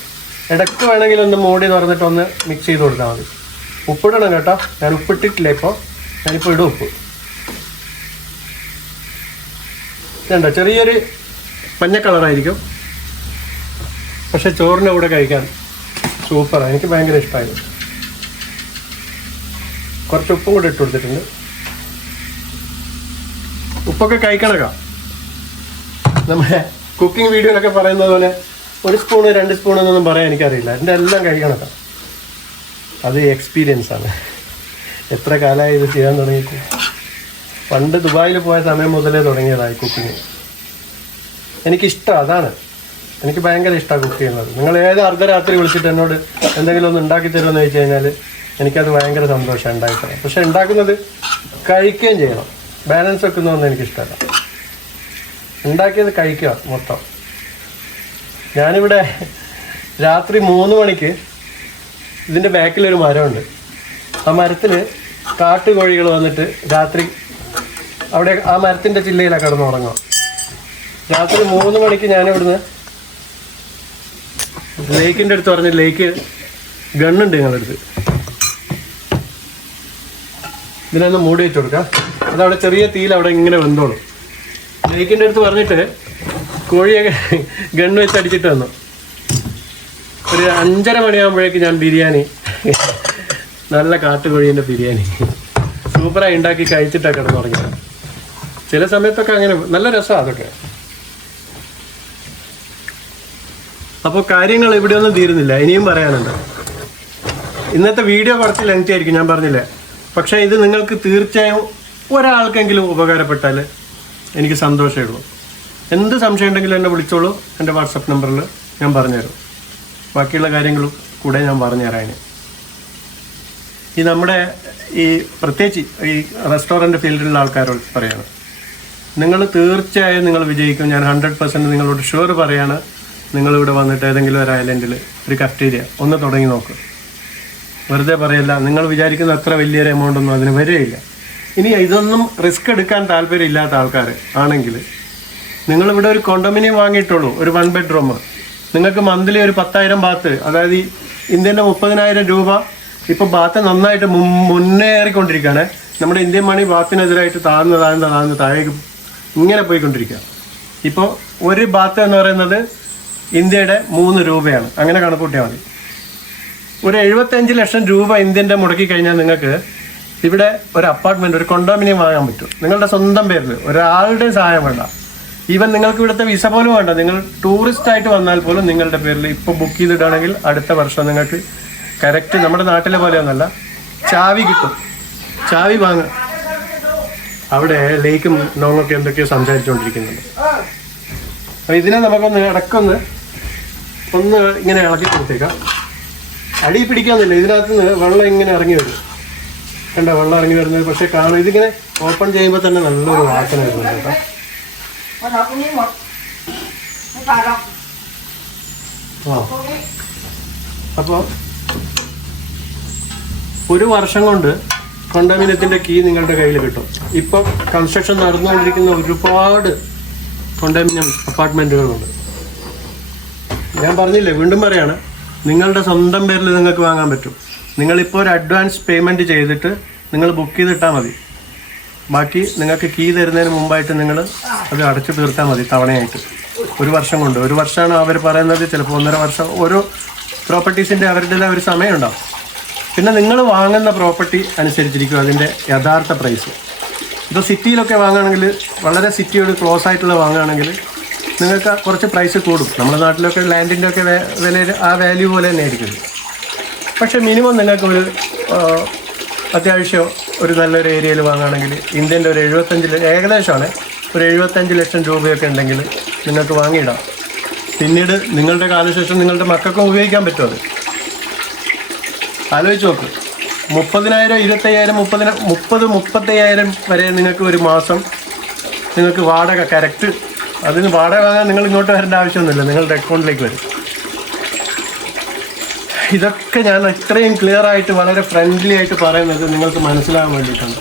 ഇടയ്ക്ക് വേണമെങ്കിൽ ഒന്ന് മൂടി തുറന്നിട്ട് ഒന്ന് മിക്സ് ചെയ്ത് കൊടുത്താൽ മതി. ഉപ്പിടണം കേട്ടോ. ഞാൻ ഉപ്പിട്ടിട്ടില്ല ഇപ്പോൾ, ഞാനിപ്പോൾ ഇടും ഉപ്പ്. ഇതുണ്ടോ, ചെറിയൊരു മഞ്ഞ കളറായിരിക്കും, പക്ഷെ ചോറിൻ്റെ കൂടെ കഴിക്കാൻ സൂപ്പറാണ്. എനിക്ക് ഭയങ്കര ഇഷ്ടമായിരുന്നു. കുറച്ച് ഉപ്പും കൂടെ ഇട്ട് കൊടുത്തിട്ടുണ്ട്. ഉപ്പൊക്കെ കഴിക്കണക്കാം. നമ്മുടെ കുക്കിംഗ് വീഡിയോയിലൊക്കെ പറയുന്നത് പോലെ 1 സ്പൂണ് 2 സ്പൂൺ എന്നൊന്നും പറയാൻ എനിക്കറിയില്ല. എൻ്റെ എല്ലാം കഴിക്കണക്കാം. അത് എക്സ്പീരിയൻസാണ്. എത്ര കാലമായി ഇത് ചെയ്യാൻ തുടങ്ങിയിട്ട്. പണ്ട് ദുബായിൽ പോയ സമയം മുതലേ തുടങ്ങിയതായി കുക്കിങ്. എനിക്കിഷ്ടം അതാണ്. എനിക്ക് ഭയങ്കര ഇഷ്ടമാണ് കുക്ക് ചെയ്യുന്നത്. നിങ്ങൾ ഏത് അർദ്ധരാത്രി വിളിച്ചിട്ട് എന്നോട് എന്തെങ്കിലും ഒന്ന് ഉണ്ടാക്കി തരുമെന്ന് ചോദിച്ചു കഴിഞ്ഞാൽ എനിക്കത് ഭയങ്കര സന്തോഷമാണ് ഉണ്ടാക്കിത്തരാം. പക്ഷെ ഉണ്ടാക്കുന്നത് കഴിക്കുകയും ചെയ്യണം. ബാലൻസ് വെക്കുന്നതൊന്നും എനിക്കിഷ്ടമല്ല. ഉണ്ടാക്കിയത് കഴിക്കുക മൊത്തം. ഞാനിവിടെ രാത്രി 3 മണിക്ക് ഇതിൻ്റെ ബാക്കിലൊരു മരമുണ്ട്. ആ മരത്തിൽ കാട്ടുകോഴികൾ വന്നിട്ട് രാത്രി അവിടെ ആ മരത്തിൻ്റെ ചില്ലയിലാണ് കിടന്നുറങ്ങുക. രാത്രി 3 മണിക്ക് ഞാനിവിടുന്ന് ലേക്കിൻ്റെ അടുത്ത് പറഞ്ഞ്, ലേക്ക് ഗണ്ണുണ്ട് നിങ്ങളുടെ അടുത്ത്, ഇതിനൊന്ന് മൂടി വെച്ച് കൊടുക്കാം. അതവിടെ ചെറിയ തീയിൽ അവിടെ ഇങ്ങനെ വെന്തോളും. ലേക്കിൻ്റെ അടുത്ത് പറഞ്ഞിട്ട് കോഴിയൊക്കെ ഗണ്ണ് വെച്ച് അടിച്ചിട്ട് വന്നു. ഒരു 5:30 മണിയാകുമ്പോഴേക്ക് ഞാൻ ബിരിയാണി, നല്ല കാട്ടുകോഴീൻ്റെ ബിരിയാണി സൂപ്പറായി ഉണ്ടാക്കി കഴിച്ചിട്ടൊക്കെ കിടന്നു തുടങ്ങിയത്. ചില സമയത്തൊക്കെ അങ്ങനെ നല്ല രസമാണ് അതൊക്കെ. അപ്പോൾ കാര്യങ്ങൾ ഇവിടെയൊന്നും തീരുന്നില്ല, ഇനിയും പറയാനുണ്ട്. ഇന്നത്തെ വീഡിയോ കുറച്ച് ലെങ്തി ആയിരിക്കും, ഞാൻ പറഞ്ഞില്ലേ. പക്ഷേ ഇത് നിങ്ങൾക്ക് തീർച്ചയായും ഒരാൾക്കെങ്കിലും ഉപകാരപ്പെട്ടാൽ എനിക്ക് സന്തോഷമേ ഉള്ളൂ. എന്ത് സംശയം ഉണ്ടെങ്കിലും എന്നെ വിളിച്ചോളൂ, എൻ്റെ വാട്സപ്പ് നമ്പറിൽ ഞാൻ പറഞ്ഞുതരും. ബാക്കിയുള്ള കാര്യങ്ങളും കൂടെ ഞാൻ പറഞ്ഞുതരാം. ഈ നമ്മുടെ ഈ പ്രത്യേകിച്ച് ഈ റെസ്റ്റോറൻറ്റ് ഫീൽഡിലുള്ള ആൾക്കാരോട് പറയാണ്, നിങ്ങൾ തീർച്ചയായും നിങ്ങൾ വിജയിക്കും. ഞാൻ 100% നിങ്ങളോട് ഷുവർ പറയാണ്. നിങ്ങളിവിടെ വന്നിട്ട് ഏതെങ്കിലും ഒരു ഐലൻഡിൽ ഒരു കഫ്റ്റീരിയ ഒന്ന് തുടങ്ങി നോക്കും. വെറുതെ പറയല്ല, നിങ്ങൾ വിചാരിക്കുന്ന അത്ര വലിയൊരു എമൗണ്ട് ഒന്നും അതിന് വരികയില്ല. ഇനി ഇതൊന്നും റിസ്ക് എടുക്കാൻ താല്പര്യമില്ലാത്ത ആൾക്കാർ ആണെങ്കിൽ നിങ്ങളിവിടെ ഒരു കോണ്ടോമിനിയം വാങ്ങിയിട്ടുള്ളൂ, ഒരു 1 ബെഡ്റൂം. നിങ്ങൾക്ക് മന്ത്ലി ഒരു 10,000 ബാത്ത്, അതായത് ഇന്ത്യൻ്റെ 30,000 രൂപ. ഇപ്പോൾ ബാത്ത് നന്നായിട്ട് മുന്നേറിക്കൊണ്ടിരിക്കുകയാണ്. നമ്മുടെ ഇന്ത്യൻ മണി ബാത്തിനെതിരായിട്ട് താഴ്ന്ന് താഴേക്ക് ഇങ്ങനെ പോയിക്കൊണ്ടിരിക്കുക. ഇപ്പോൾ ഒരു ബാത്ത് എന്ന് പറയുന്നത് ഇന്ത്യയുടെ 3 രൂപയാണ്. അങ്ങനെ കണക്കൂട്ടിയാൽ മതി. ഒരു 75 ലക്ഷം രൂപ ഇന്ത്യൻ്റെ മുടക്കി കഴിഞ്ഞാൽ നിങ്ങൾക്ക് ഇവിടെ ഒരു അപ്പാർട്ട്മെൻറ്റ്, ഒരു കോണ്ടോമിനിയം വാങ്ങാൻ പറ്റും. നിങ്ങളുടെ സ്വന്തം പേരിൽ, ഒരാളുടെ സഹായം വേണ്ട. ഈവൻ നിങ്ങൾക്ക് ഇവിടുത്തെ വിസ പോലും വേണ്ട. നിങ്ങൾ ടൂറിസ്റ്റായിട്ട് വന്നാൽ പോലും നിങ്ങളുടെ പേരിൽ ഇപ്പോൾ ബുക്ക് ചെയ്തിട്ടാണെങ്കിൽ അടുത്ത വർഷം നിങ്ങൾക്ക് കറക്റ്റ് നമ്മുടെ നാട്ടിലെ പോലെയൊന്നല്ല, ചാവി കിട്ടും. ചാവി വാങ്ങുക. അവിടെ ലേക്കും നോങ്ങൊക്കെ എന്തൊക്കെയോ സംസാരിച്ചുകൊണ്ടിരിക്കുന്നുണ്ട്. അപ്പോൾ ഇതിനെ നമുക്കൊന്ന് ഇടക്കൊന്ന് ഇങ്ങനെ ഇളക്കി കൊടുത്തേക്കാം. അടി പിടിക്കാന്നില്ല, ഇതിനകത്ത് നിന്ന് വെള്ളം ഇങ്ങനെ ഇറങ്ങി വരും. കണ്ട വെള്ളം ഇറങ്ങി വരുന്നത്. പക്ഷെ കാണും, ഇതിങ്ങനെ ഓപ്പൺ ചെയ്യുമ്പോൾ തന്നെ നല്ലൊരു വാസന വരുന്നുണ്ട് കേട്ടോ. അപ്പോൾ 1 വർഷം കൊണ്ട് കോണ്ടോമിനിയത്തിൻ്റെ കീ നിങ്ങളുടെ കയ്യിൽ കിട്ടും. ഇപ്പോൾ കൺസ്ട്രക്ഷൻ നടന്നുകൊണ്ടിരിക്കുന്ന ഒരുപാട് കോണ്ടോമിനിയം അപ്പാർട്ട്മെൻറ്റുകളുണ്ട്. ഞാൻ പറഞ്ഞില്ലേ, വീണ്ടും പറയാണ്, നിങ്ങളുടെ സ്വന്തം പേരിൽ നിങ്ങൾക്ക് വാങ്ങാൻ പറ്റും. നിങ്ങളിപ്പോൾ ഒരു അഡ്വാൻസ് പേയ്മെൻറ്റ് ചെയ്തിട്ട് നിങ്ങൾ ബുക്ക് ചെയ്തിട്ടാൽ മതി. ബാക്കി നിങ്ങൾക്ക് കീ തരുന്നതിന് മുമ്പായിട്ട് നിങ്ങൾ അത് അടച്ചു തീർത്താൽ മതി തവണയായിട്ട്. 1 വർഷം കൊണ്ട്. 1 വർഷമാണ് അവർ പറയുന്നത്, ചിലപ്പോൾ 1.5 വർഷം. ഓരോ പ്രോപ്പർട്ടീസിൻ്റെ അവരുടേതായ ഒരു സമയമുണ്ടാവും. പിന്നെ നിങ്ങൾ വാങ്ങുന്ന പ്രോപ്പർട്ടി അനുസരിച്ചിരിക്കും അതിൻ്റെ യഥാർത്ഥ പ്രൈസ്. ഇപ്പോൾ സിറ്റിയിലൊക്കെ വാങ്ങുകയാണെങ്കിൽ, വളരെ സിറ്റിയോട് ക്ലോസ് ആയിട്ടുള്ള വാങ്ങുകയാണെങ്കിൽ നിങ്ങൾക്ക് കുറച്ച് പ്രൈസ് കൂടും. നമ്മുടെ നാട്ടിലൊക്കെ ലാൻഡിൻ്റെ ഒക്കെ വില ആ വാല്യൂ പോലെ തന്നെ ആയിരിക്കും. പക്ഷേ മിനിമം നിങ്ങൾക്ക് ഒരു അത്യാവശ്യം ഒരു നല്ലൊരു ഏരിയയിൽ വാങ്ങുകയാണെങ്കിൽ ഇന്ത്യൻ്റെ ഒരു 75 ഏകദേശമാണ് ഒരു 75 ലക്ഷം രൂപയൊക്കെ ഉണ്ടെങ്കിൽ നിങ്ങൾക്ക് വാങ്ങിയിടാം. പിന്നീട് നിങ്ങളുടെ കാലശേഷം നിങ്ങളുടെ മക്കൾക്കും ഉപയോഗിക്കാൻ പറ്റും. അത് ആലോചിച്ച് നോക്ക്. 30,000, 25,000, 30,000 വരെ നിങ്ങൾക്ക് ഒരു മാസം നിങ്ങൾക്ക് വാടക കറക്റ്റ്. അതിന് വാടക വാങ്ങാൻ നിങ്ങൾ ഇങ്ങോട്ട് വരേണ്ട ആവശ്യമൊന്നുമില്ല, നിങ്ങളുടെ അക്കൗണ്ടിലേക്ക് വരും. ഇതൊക്കെ ഞാൻ ഇത്രയും ക്ലിയർ ആയിട്ട് വളരെ ഫ്രണ്ട്ലി ആയിട്ട് പറയുന്നത് നിങ്ങൾക്ക് മനസ്സിലാകാൻ വേണ്ടിയിട്ടാണ്.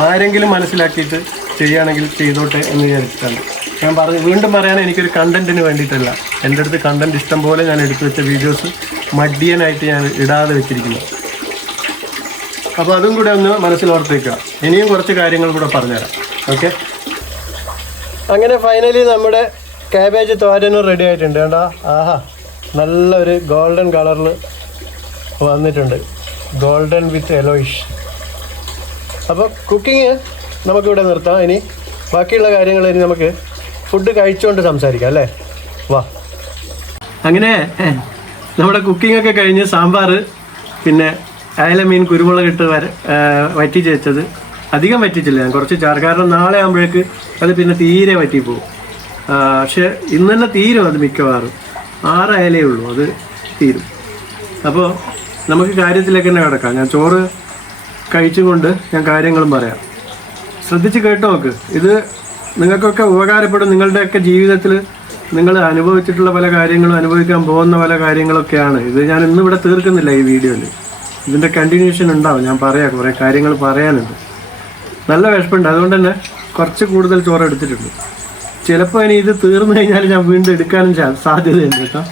ആരെങ്കിലും മനസ്സിലാക്കിയിട്ട് ചെയ്യുകയാണെങ്കിൽ ചെയ്തോട്ടെ എന്ന് വിചാരിച്ചിട്ടാണ് ഞാൻ വീണ്ടും പറയാൻ. എനിക്കൊരു കണ്ടൻറ്റിന് വേണ്ടിയിട്ടല്ല. എൻ്റെ അടുത്ത് കണ്ടൻറ്റ് ഇഷ്ടം പോലെ ഞാൻ എടുത്തു വെച്ച വീഡിയോസ് മടിയനായിട്ട് ഞാൻ ഇടാതെ വെച്ചിരിക്കുന്നു. അപ്പോൾ അതും കൂടെ ഒന്ന് മനസ്സിലോർത്തേക്കുക. ഇനിയും കുറച്ച് കാര്യങ്ങൾ കൂടെ പറഞ്ഞുതരാം. ഓക്കെ, അങ്ങനെ ഫൈനലി നമ്മുടെ കാബേജ് തോരനും റെഡി ആയിട്ടുണ്ട്. കേട്ടോ, ആഹാ, നല്ലൊരു ഗോൾഡൻ കളറിൽ വന്നിട്ടുണ്ട്. ഗോൾഡൻ വിത്ത് യെലോയിഷ്. അപ്പോൾ കുക്കിങ് നമുക്കിവിടെ നിർത്താം. ഇനി ബാക്കിയുള്ള കാര്യങ്ങൾ ഇനി നമുക്ക് ഫുഡ് കഴിച്ചുകൊണ്ട് സംസാരിക്കാം അല്ലേ. വാ. അങ്ങനെ നമ്മുടെ കുക്കിങ്ങൊക്കെ കഴിഞ്ഞ് സാമ്പാർ, പിന്നെ അയല മീൻ കുരുമുളകിട്ട് വറ്റിച്ച് വെച്ചത്. അധികം വറ്റിച്ചില്ല ഞാൻ, കുറച്ച് ചാറ്. കാരണം നാളെ ആകുമ്പോഴേക്ക് അത് പിന്നെ തീരെ വറ്റിപ്പോവും. പക്ഷേ ഇന്ന് തന്നെ തീരും അത് മിക്കവാറും. 6 അയലേ ഉള്ളൂ, അത് തീരും. അപ്പോൾ നമുക്ക് കാര്യത്തിലേക്ക് തന്നെ കിടക്കാം. ഞാൻ ചോറ് കഴിച്ചുകൊണ്ട് ഞാൻ കാര്യങ്ങളും പറയാം. ശ്രദ്ധിച്ച് കേട്ട് നോക്ക്. ഇത് നിങ്ങൾക്കൊക്കെ ഉപകാരപ്പെടും. നിങ്ങളുടെയൊക്കെ ജീവിതത്തിൽ നിങ്ങൾ അനുഭവിച്ചിട്ടുള്ള പല കാര്യങ്ങളും അനുഭവിക്കാൻ പോകുന്ന പല കാര്യങ്ങളൊക്കെയാണ്. ഇത് ഞാൻ ഇന്നിവിടെ തീർക്കുന്നില്ല ഈ വീഡിയോയിൽ. ഇതിൻ്റെ കണ്ടിന്യൂഷൻ ഉണ്ടാവും. ഞാൻ പറയാം, കുറേ കാര്യങ്ങൾ പറയാനുണ്ട്. നല്ല വിശപ്പുണ്ട്, അതുകൊണ്ട് തന്നെ കുറച്ച് കൂടുതൽ ചോറ് എടുത്തിട്ടുണ്ട്. ചിലപ്പോൾ ഇനി ഇത് തീർന്നു കഴിഞ്ഞാൽ ഞാൻ വീണ്ടും എടുക്കാനും സാധ്യതയുണ്ട് കേട്ടോ.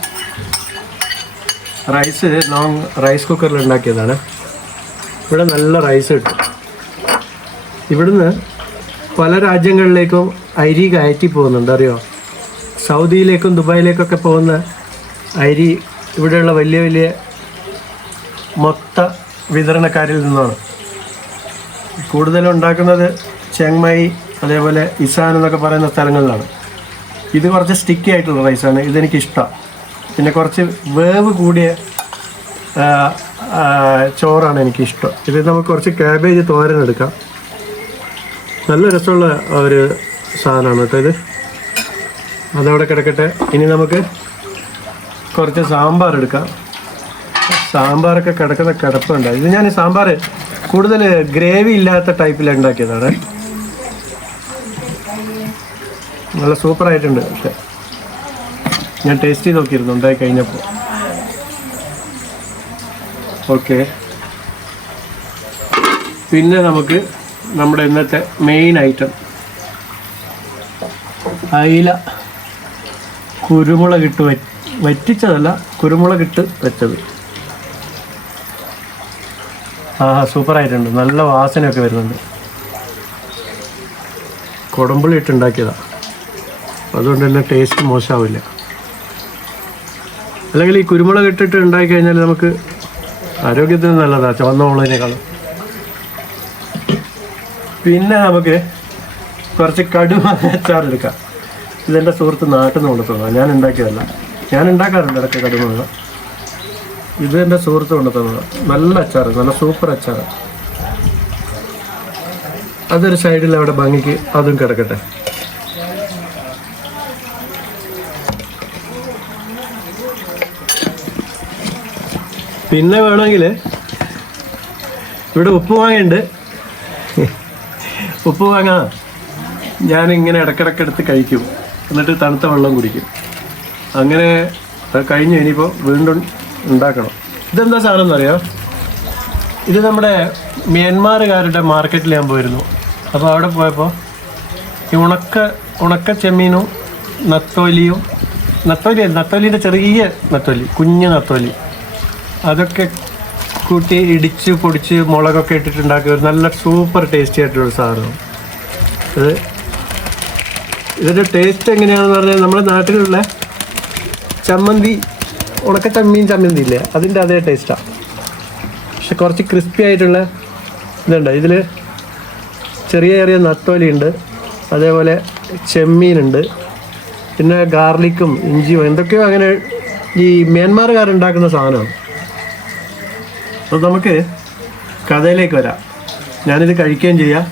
റൈസ് കുക്കറിൽ ഉണ്ടാക്കിയതാണ്. ഇവിടെ നല്ല റൈസ് കിട്ടും. ഇവിടുന്ന് പല രാജ്യങ്ങളിലേക്കും അരി കയറ്റി പോകുന്നുണ്ട്, അറിയോ. സൗദിയിലേക്കും ദുബായിലേക്കൊക്കെ പോകുന്ന അരി ഇവിടെയുള്ള വലിയ വലിയ മൊത്ത വിതരണക്കാരിൽ നിന്നാണ്. കൂടുതലും ഉണ്ടാക്കുന്നത് ചെങ്മൈ, അതേപോലെ ഇസാൻ എന്നൊക്കെ പറയുന്ന സ്ഥലങ്ങളിലാണ്. ഇത് കുറച്ച് സ്റ്റിക്കി ആയിട്ടുള്ള റൈസാണ്, ഇതെനിക്കിഷ്ടമാണ്. പിന്നെ കുറച്ച് വേവ് കൂടിയ ചോറാണ് എനിക്കിഷ്ടം. ഇത് നമുക്ക് കുറച്ച് കാബേജ് തോരൻ എടുക്കാം. നല്ല രസമുള്ള ഒരു സാധനമാണ് കേട്ടോ ഇത്. അതവിടെ കിടക്കട്ടെ. ഇനി നമുക്ക് കുറച്ച് സാമ്പാർ എടുക്കാം. സാമ്പാറൊക്കെ കിടക്കുന്ന കിടപ്പുണ്ട്. ഇത് ഞാൻ സാമ്പാർ കൂടുതൽ ഗ്രേവി ഇല്ലാത്ത ടൈപ്പിൽ ഉണ്ടാക്കിയതാണ്. നല്ല സൂപ്പറായിട്ടുണ്ട്. പക്ഷെ ഞാൻ ടേസ്റ്റ് ചെയ്ത് നോക്കിയിരുന്നു ഉണ്ടായി കഴിഞ്ഞപ്പോൾ. ഓക്കെ, പിന്നെ നമുക്ക് നമ്മുടെ ഇന്നത്തെ മെയിൻ ഐറ്റം അയില കുരുമുളകിട്ട് വറ്റിച്ചതല്ല, കുരുമുളകിട്ട് വെച്ചത്. സൂപ്പറായിട്ടുണ്ട്. നല്ല വാസനയൊക്കെ വരുന്നുണ്ട്. കുടമ്പുളി ഇട്ടുണ്ടാക്കിയതാണ്, അതുകൊണ്ട് തന്നെ ടേസ്റ്റ് മോശമാവില്ല. അല്ലെങ്കിൽ ഈ കുരുമുളക് ഇട്ടിട്ട് ഉണ്ടാക്കി കഴിഞ്ഞാൽ നമുക്ക് ആരോഗ്യത്തിന് നല്ലതാണ് ചുവന്ന മുളകിനേക്കാളും. പിന്നെ നമുക്ക് കുറച്ച് കടുവ അച്ചാറെടുക്കാം. ഇതെൻ്റെ സുഹൃത്ത് നാട്ടിൽ നിന്ന് കൊണ്ടുതന്നതാണ്, ഞാൻ ഉണ്ടാക്കിയതല്ല. ഞാൻ ഉണ്ടാക്കാറുണ്ട് ഇടയ്ക്ക് കടുവ. ഇത് എൻ്റെ സുഹൃത്ത് കൊണ്ടുതന്നതാണ്. നല്ല അച്ചാർ, നല്ല സൂപ്പർ അച്ചാർ. അതൊരു സൈഡിൽ അവിടെ ഭംഗിക്ക് അതും കിടക്കട്ടെ. പിന്നെ വേണമെങ്കിൽ ഇവിടെ ഉപ്പ് മാങ്ങയുണ്ട്. ഉപ്പ് മാങ്ങ ഞാനിങ്ങനെ ഇടയ്ക്കിടയ്ക്ക് എടുത്ത് കഴിക്കും, എന്നിട്ട് തണുത്ത വെള്ളം കുടിക്കും. അങ്ങനെ കഴിഞ്ഞു. ഇനിയിപ്പോൾ വീണ്ടും ഉണ്ടാക്കണം. ഇതെന്താ സാധനം എന്നറിയാം? ഇത് നമ്മുടെ മ്യാൻമാറുകാരുടെ മാർക്കറ്റിൽ ഞാൻ പോയിരുന്നു. അപ്പോൾ അവിടെ പോയപ്പോൾ ഈ ഉണക്ക ചെമ്മീനും നത്തോലിയുടെ ചെറിയ നത്തോലി, കുഞ്ഞ് നത്തോലി, അതൊക്കെ കൂട്ടി ഇടിച്ച് പൊടിച്ച് മുളകൊക്കെ ഇട്ടിട്ടുണ്ടാക്കിയ ഒരു നല്ല സൂപ്പർ ടേസ്റ്റി ആയിട്ടുള്ള സാധനം. ഇതിൻ്റെ ടേസ്റ്റ് എങ്ങനെയാണെന്ന് പറഞ്ഞാൽ നമ്മുടെ നാട്ടിലുള്ള ചമ്മന്തി, ഉണക്ക ചമ്മന്തി ഇല്ലേ, അതിൻ്റെ അതേ ടേസ്റ്റാണ്. പക്ഷെ കുറച്ച് ക്രിസ്പി ആയിട്ടുള്ള ഇതുണ്ട്. ഇതിൽ ചെറിയ ചെറിയ നത്തോലി ഉണ്ട്, അതേപോലെ ചെമ്മീനുണ്ട്, പിന്നെ ഗാർലിക്കും ഇഞ്ചിയും എന്തൊക്കെയോ അങ്ങനെ ഈ മ്യാൻമാറുകാരുണ്ടാക്കുന്ന സാധനമാണ്. അപ്പോൾ നമുക്ക് കഥയിലേക്ക് വരാം. ഞാനിത് കഴിക്കുകയും ചെയ്യാം,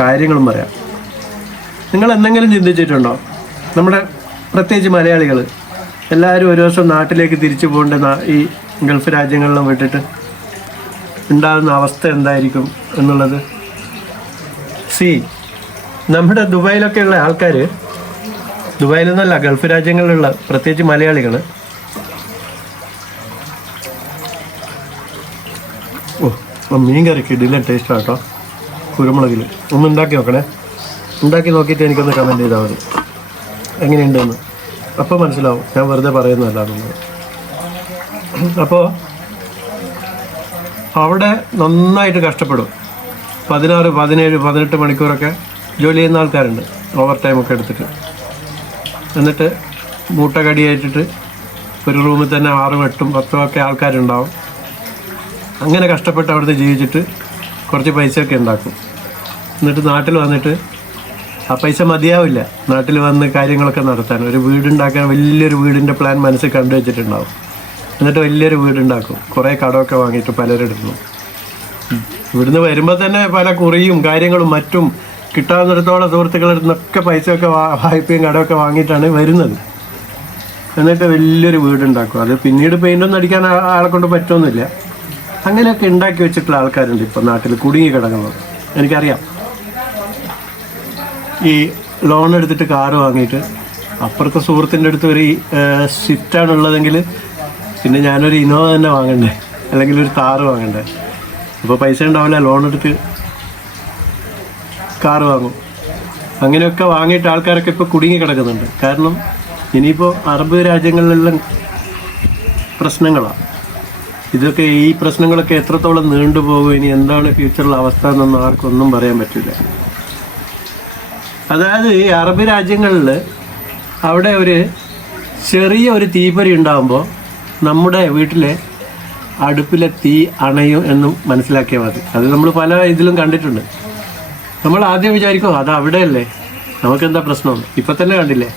കാര്യങ്ങളും പറയാം. നിങ്ങൾ എന്തെങ്കിലും ചിന്തിച്ചിട്ടുണ്ടോ? നമ്മുടെ പ്രത്യേകിച്ച് മലയാളികൾ എല്ലാവരും ഒരു ദിവസം നാട്ടിലേക്ക് തിരിച്ചു പോകേണ്ട ഈ ഗൾഫ് രാജ്യങ്ങളിലും വിട്ടിട്ട് ഉണ്ടാകുന്ന അവസ്ഥ എന്തായിരിക്കും എന്നുള്ളത്. നമ്മുടെ ദുബായിലൊക്കെയുള്ള ആൾക്കാർ, ദുബായിലൊന്നല്ല ഗൾഫ് രാജ്യങ്ങളിലുള്ള പ്രത്യേകിച്ച് മലയാളികൾ, മീൻ കറിക്ക് ഇടില്ല ടേസ്റ്റാണ് കേട്ടോ. കുരുമുളകിൽ ഒന്ന് ഉണ്ടാക്കി നോക്കണേ. ഉണ്ടാക്കി നോക്കിയിട്ട് എനിക്കൊന്ന് കമൻറ്റ് ചെയ്താൽ മതി എങ്ങനെയുണ്ടെന്ന്. അപ്പോൾ മനസ്സിലാവും ഞാൻ വെറുതെ പറയുന്നതല്ലാന്നുള്ളത്. അപ്പോൾ അവിടെ നന്നായിട്ട് കഷ്ടപ്പെടും. 16, 17, 18 മണിക്കൂറൊക്കെ ജോലി ചെയ്യുന്ന ആൾക്കാരുണ്ട്, ഓവർ ടൈമൊക്കെ എടുത്തിട്ട്. എന്നിട്ട് മൂട്ടക്കടിയായിട്ടിട്ട് ഒരു റൂമിൽ തന്നെ 6, 8, 10 ഒക്കെ ആൾക്കാരുണ്ടാവും. അങ്ങനെ കഷ്ടപ്പെട്ട് അവിടുത്തെ ജീവിച്ചിട്ട് കുറച്ച് പൈസയൊക്കെ ഉണ്ടാക്കും. എന്നിട്ട് നാട്ടിൽ വന്നിട്ട് ആ പൈസ മതിയാവില്ല നാട്ടിൽ വന്ന് കാര്യങ്ങളൊക്കെ നടത്താൻ. ഒരു വീടുണ്ടാക്കാൻ വലിയൊരു വീടിൻ്റെ പ്ലാൻ മനസ്സിൽ കണ്ടു വെച്ചിട്ടുണ്ടാവും. എന്നിട്ട് വലിയൊരു വീടുണ്ടാക്കും, കുറേ കടമൊക്കെ വാങ്ങിയിട്ട് പലരെടുക്കുന്നു. ഇവിടുന്ന് വരുമ്പോൾ തന്നെ പല കുറിയും കാര്യങ്ങളും മറ്റും കിട്ടാവുന്നിടത്തോളം സുഹൃത്തുക്കളുടെ നിന്നൊക്കെ പൈസയൊക്കെ വായ്പയും കടമൊക്കെ വാങ്ങിയിട്ടാണ് വരുന്നത്. എന്നിട്ട് വലിയൊരു വീടുണ്ടാക്കും. അത് പിന്നീട് പെയിൻ്റൊന്നും അടിക്കാൻ ആളെ കൊണ്ട് പറ്റുമൊന്നുമില്ല. അങ്ങനെയൊക്കെ ഉണ്ടാക്കി വെച്ചിട്ടുള്ള ആൾക്കാരുണ്ട് ഇപ്പോൾ നാട്ടിൽ കുടുങ്ങി കിടക്കുന്നത്. എനിക്കറിയാം. ഈ ലോൺ എടുത്തിട്ട് കാറ് വാങ്ങിയിട്ട് അപ്പുറത്തെ സുഹൃത്തിൻ്റെ അടുത്ത് ഒരു സ്വിഫ്റ്റാണുള്ളതെങ്കിൽ പിന്നെ ഞാനൊരു ഇന്നോവ തന്നെ വാങ്ങണ്ടേ, അല്ലെങ്കിൽ ഒരു കാറ് വാങ്ങണ്ടേ. അപ്പോൾ പൈസ ഉണ്ടാവില്ല, ലോൺ എടുത്ത് കാറ് വാങ്ങും. അങ്ങനെയൊക്കെ വാങ്ങിയിട്ട് ആൾക്കാരൊക്കെ ഇപ്പോൾ കുടുങ്ങി കിടക്കുന്നുണ്ട്. കാരണം ഇനിയിപ്പോൾ അറബ് രാജ്യങ്ങളിലെല്ലാം പ്രശ്നങ്ങളാണ്. ഇതൊക്കെ ഈ പ്രശ്നങ്ങളൊക്കെ എത്രത്തോളം നീണ്ടുപോകും, ഇനി എന്താണ് ഫ്യൂച്ചറിലെ അവസ്ഥ എന്നൊന്നും ആർക്കൊന്നും പറയാൻ പറ്റില്ല. അതായത് ഈ അറബ് രാജ്യങ്ങളിൽ അവിടെ ഒരു ചെറിയ ഒരു തീപ്പൊരി ഉണ്ടാകുമ്പോൾ നമ്മുടെ വീട്ടിലെ അടുപ്പിലെ തീ അണയും എന്നും മനസ്സിലാക്കിയാൽ മതി. അത് നമ്മൾ പല ഇതിലും കണ്ടിട്ടുണ്ട്. നമ്മൾ ആദ്യം വിചാരിക്കും അത് അവിടെയല്ലേ, നമുക്കെന്താ പ്രശ്നം. ഇപ്പം തന്നെ കണ്ടില്ലേ,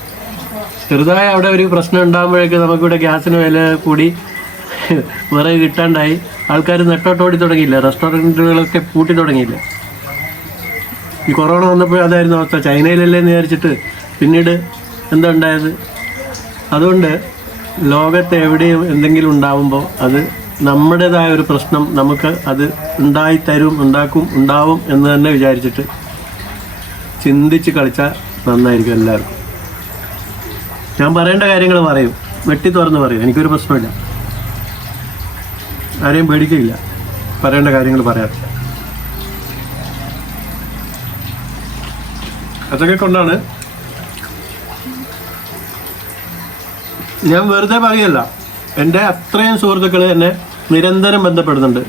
ചെറുതായ അവിടെ ഒരു പ്രശ്നം ഉണ്ടാകുമ്പോഴേക്ക് നമുക്കിവിടെ ഗ്യാസിന് വില കൂടി വിറക് കിട്ടാണ്ടായി ആൾക്കാർ നെട്ടോട്ടോടി തുടങ്ങിയില്ല, റെസ്റ്റോറൻറ്റുകളൊക്കെ പൂട്ടി തുടങ്ങിയില്ല. ഈ കൊറോണ വന്നപ്പോൾ അതായിരുന്നു അവസ്ഥ. ചൈനയിലല്ലേ എന്ന് വിചാരിച്ചിട്ട് പിന്നീട് എന്താ ഉണ്ടായത്. അതുകൊണ്ട് ലോകത്ത് എവിടെയും എന്തെങ്കിലും ഉണ്ടാവുമ്പോൾ അത് നമ്മുടേതായ ഒരു പ്രശ്നം നമുക്ക് അത് ഉണ്ടാവും എന്ന് തന്നെ വിചാരിച്ചിട്ട് ചിന്തിച്ച് കളിച്ചാൽ നന്നായിരിക്കും എല്ലാവർക്കും. ഞാൻ പറയേണ്ട കാര്യങ്ങൾ പറയും, വെട്ടി തുറന്ന് പറയും, എനിക്കൊരു പ്രശ്നമില്ല, ആരെയും പേടിക്കില്ല, പറയേണ്ട കാര്യങ്ങൾ പറയാം. അതൊക്കെ കൊണ്ടാണ് ഞാൻ വെറുതെ പറയല്ല, എൻ്റെ അത്രയും സുഹൃത്തുക്കൾ എന്നെ നിരന്തരം ബന്ധപ്പെടുന്നുണ്ട്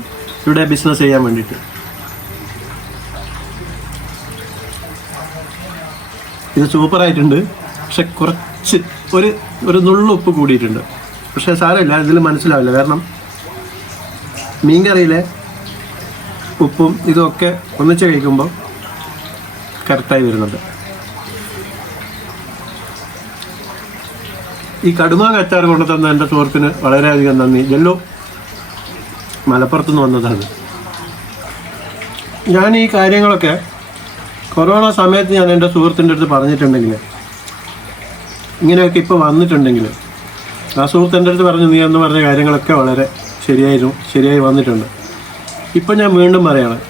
ഇവിടെ ബിസിനസ് ചെയ്യാൻ വേണ്ടിയിട്ട്. ഇത് സൂപ്പറായിട്ടുണ്ട്, പക്ഷെ കുറച്ച് ഒരു നുള്ളു ഉപ്പ് കൂടിയിട്ടുണ്ട്. പക്ഷെ സാരമില്ല, ഇതിൽ മനസ്സിലാവില്ല, കാരണം മീൻകറിയിലെ ഉപ്പും ഇതുമൊക്കെ ഒന്നിച്ച് കഴിക്കുമ്പോൾ കറക്റ്റായി വരുന്നുണ്ട്. ഈ കടുമാങ്ങ അച്ചാർ കൊണ്ടു തന്ന എൻ്റെ സുഹൃത്തിന് വളരെയധികം നന്ദി. ജെല്ലോ മലപ്പുറത്തുനിന്ന് വന്നതാണ്. ഞാൻ ഈ കാര്യങ്ങളൊക്കെ കൊറോണ സമയത്ത് ഞാൻ എൻ്റെ സുഹൃത്തിൻ്റെ അടുത്ത് പറഞ്ഞിട്ടുണ്ടെങ്കിൽ, ഇങ്ങനെയൊക്കെ ഇപ്പോൾ വന്നിട്ടുണ്ടെങ്കിൽ, ആ സുഹൃത്ത് എൻ്റെ അടുത്ത് പറഞ്ഞു നീ എന്ന് പറഞ്ഞ കാര്യങ്ങളൊക്കെ വളരെ ശരിയായി വന്നിട്ടുണ്ട്. ഇപ്പം ഞാൻ വീണ്ടും പറയണം,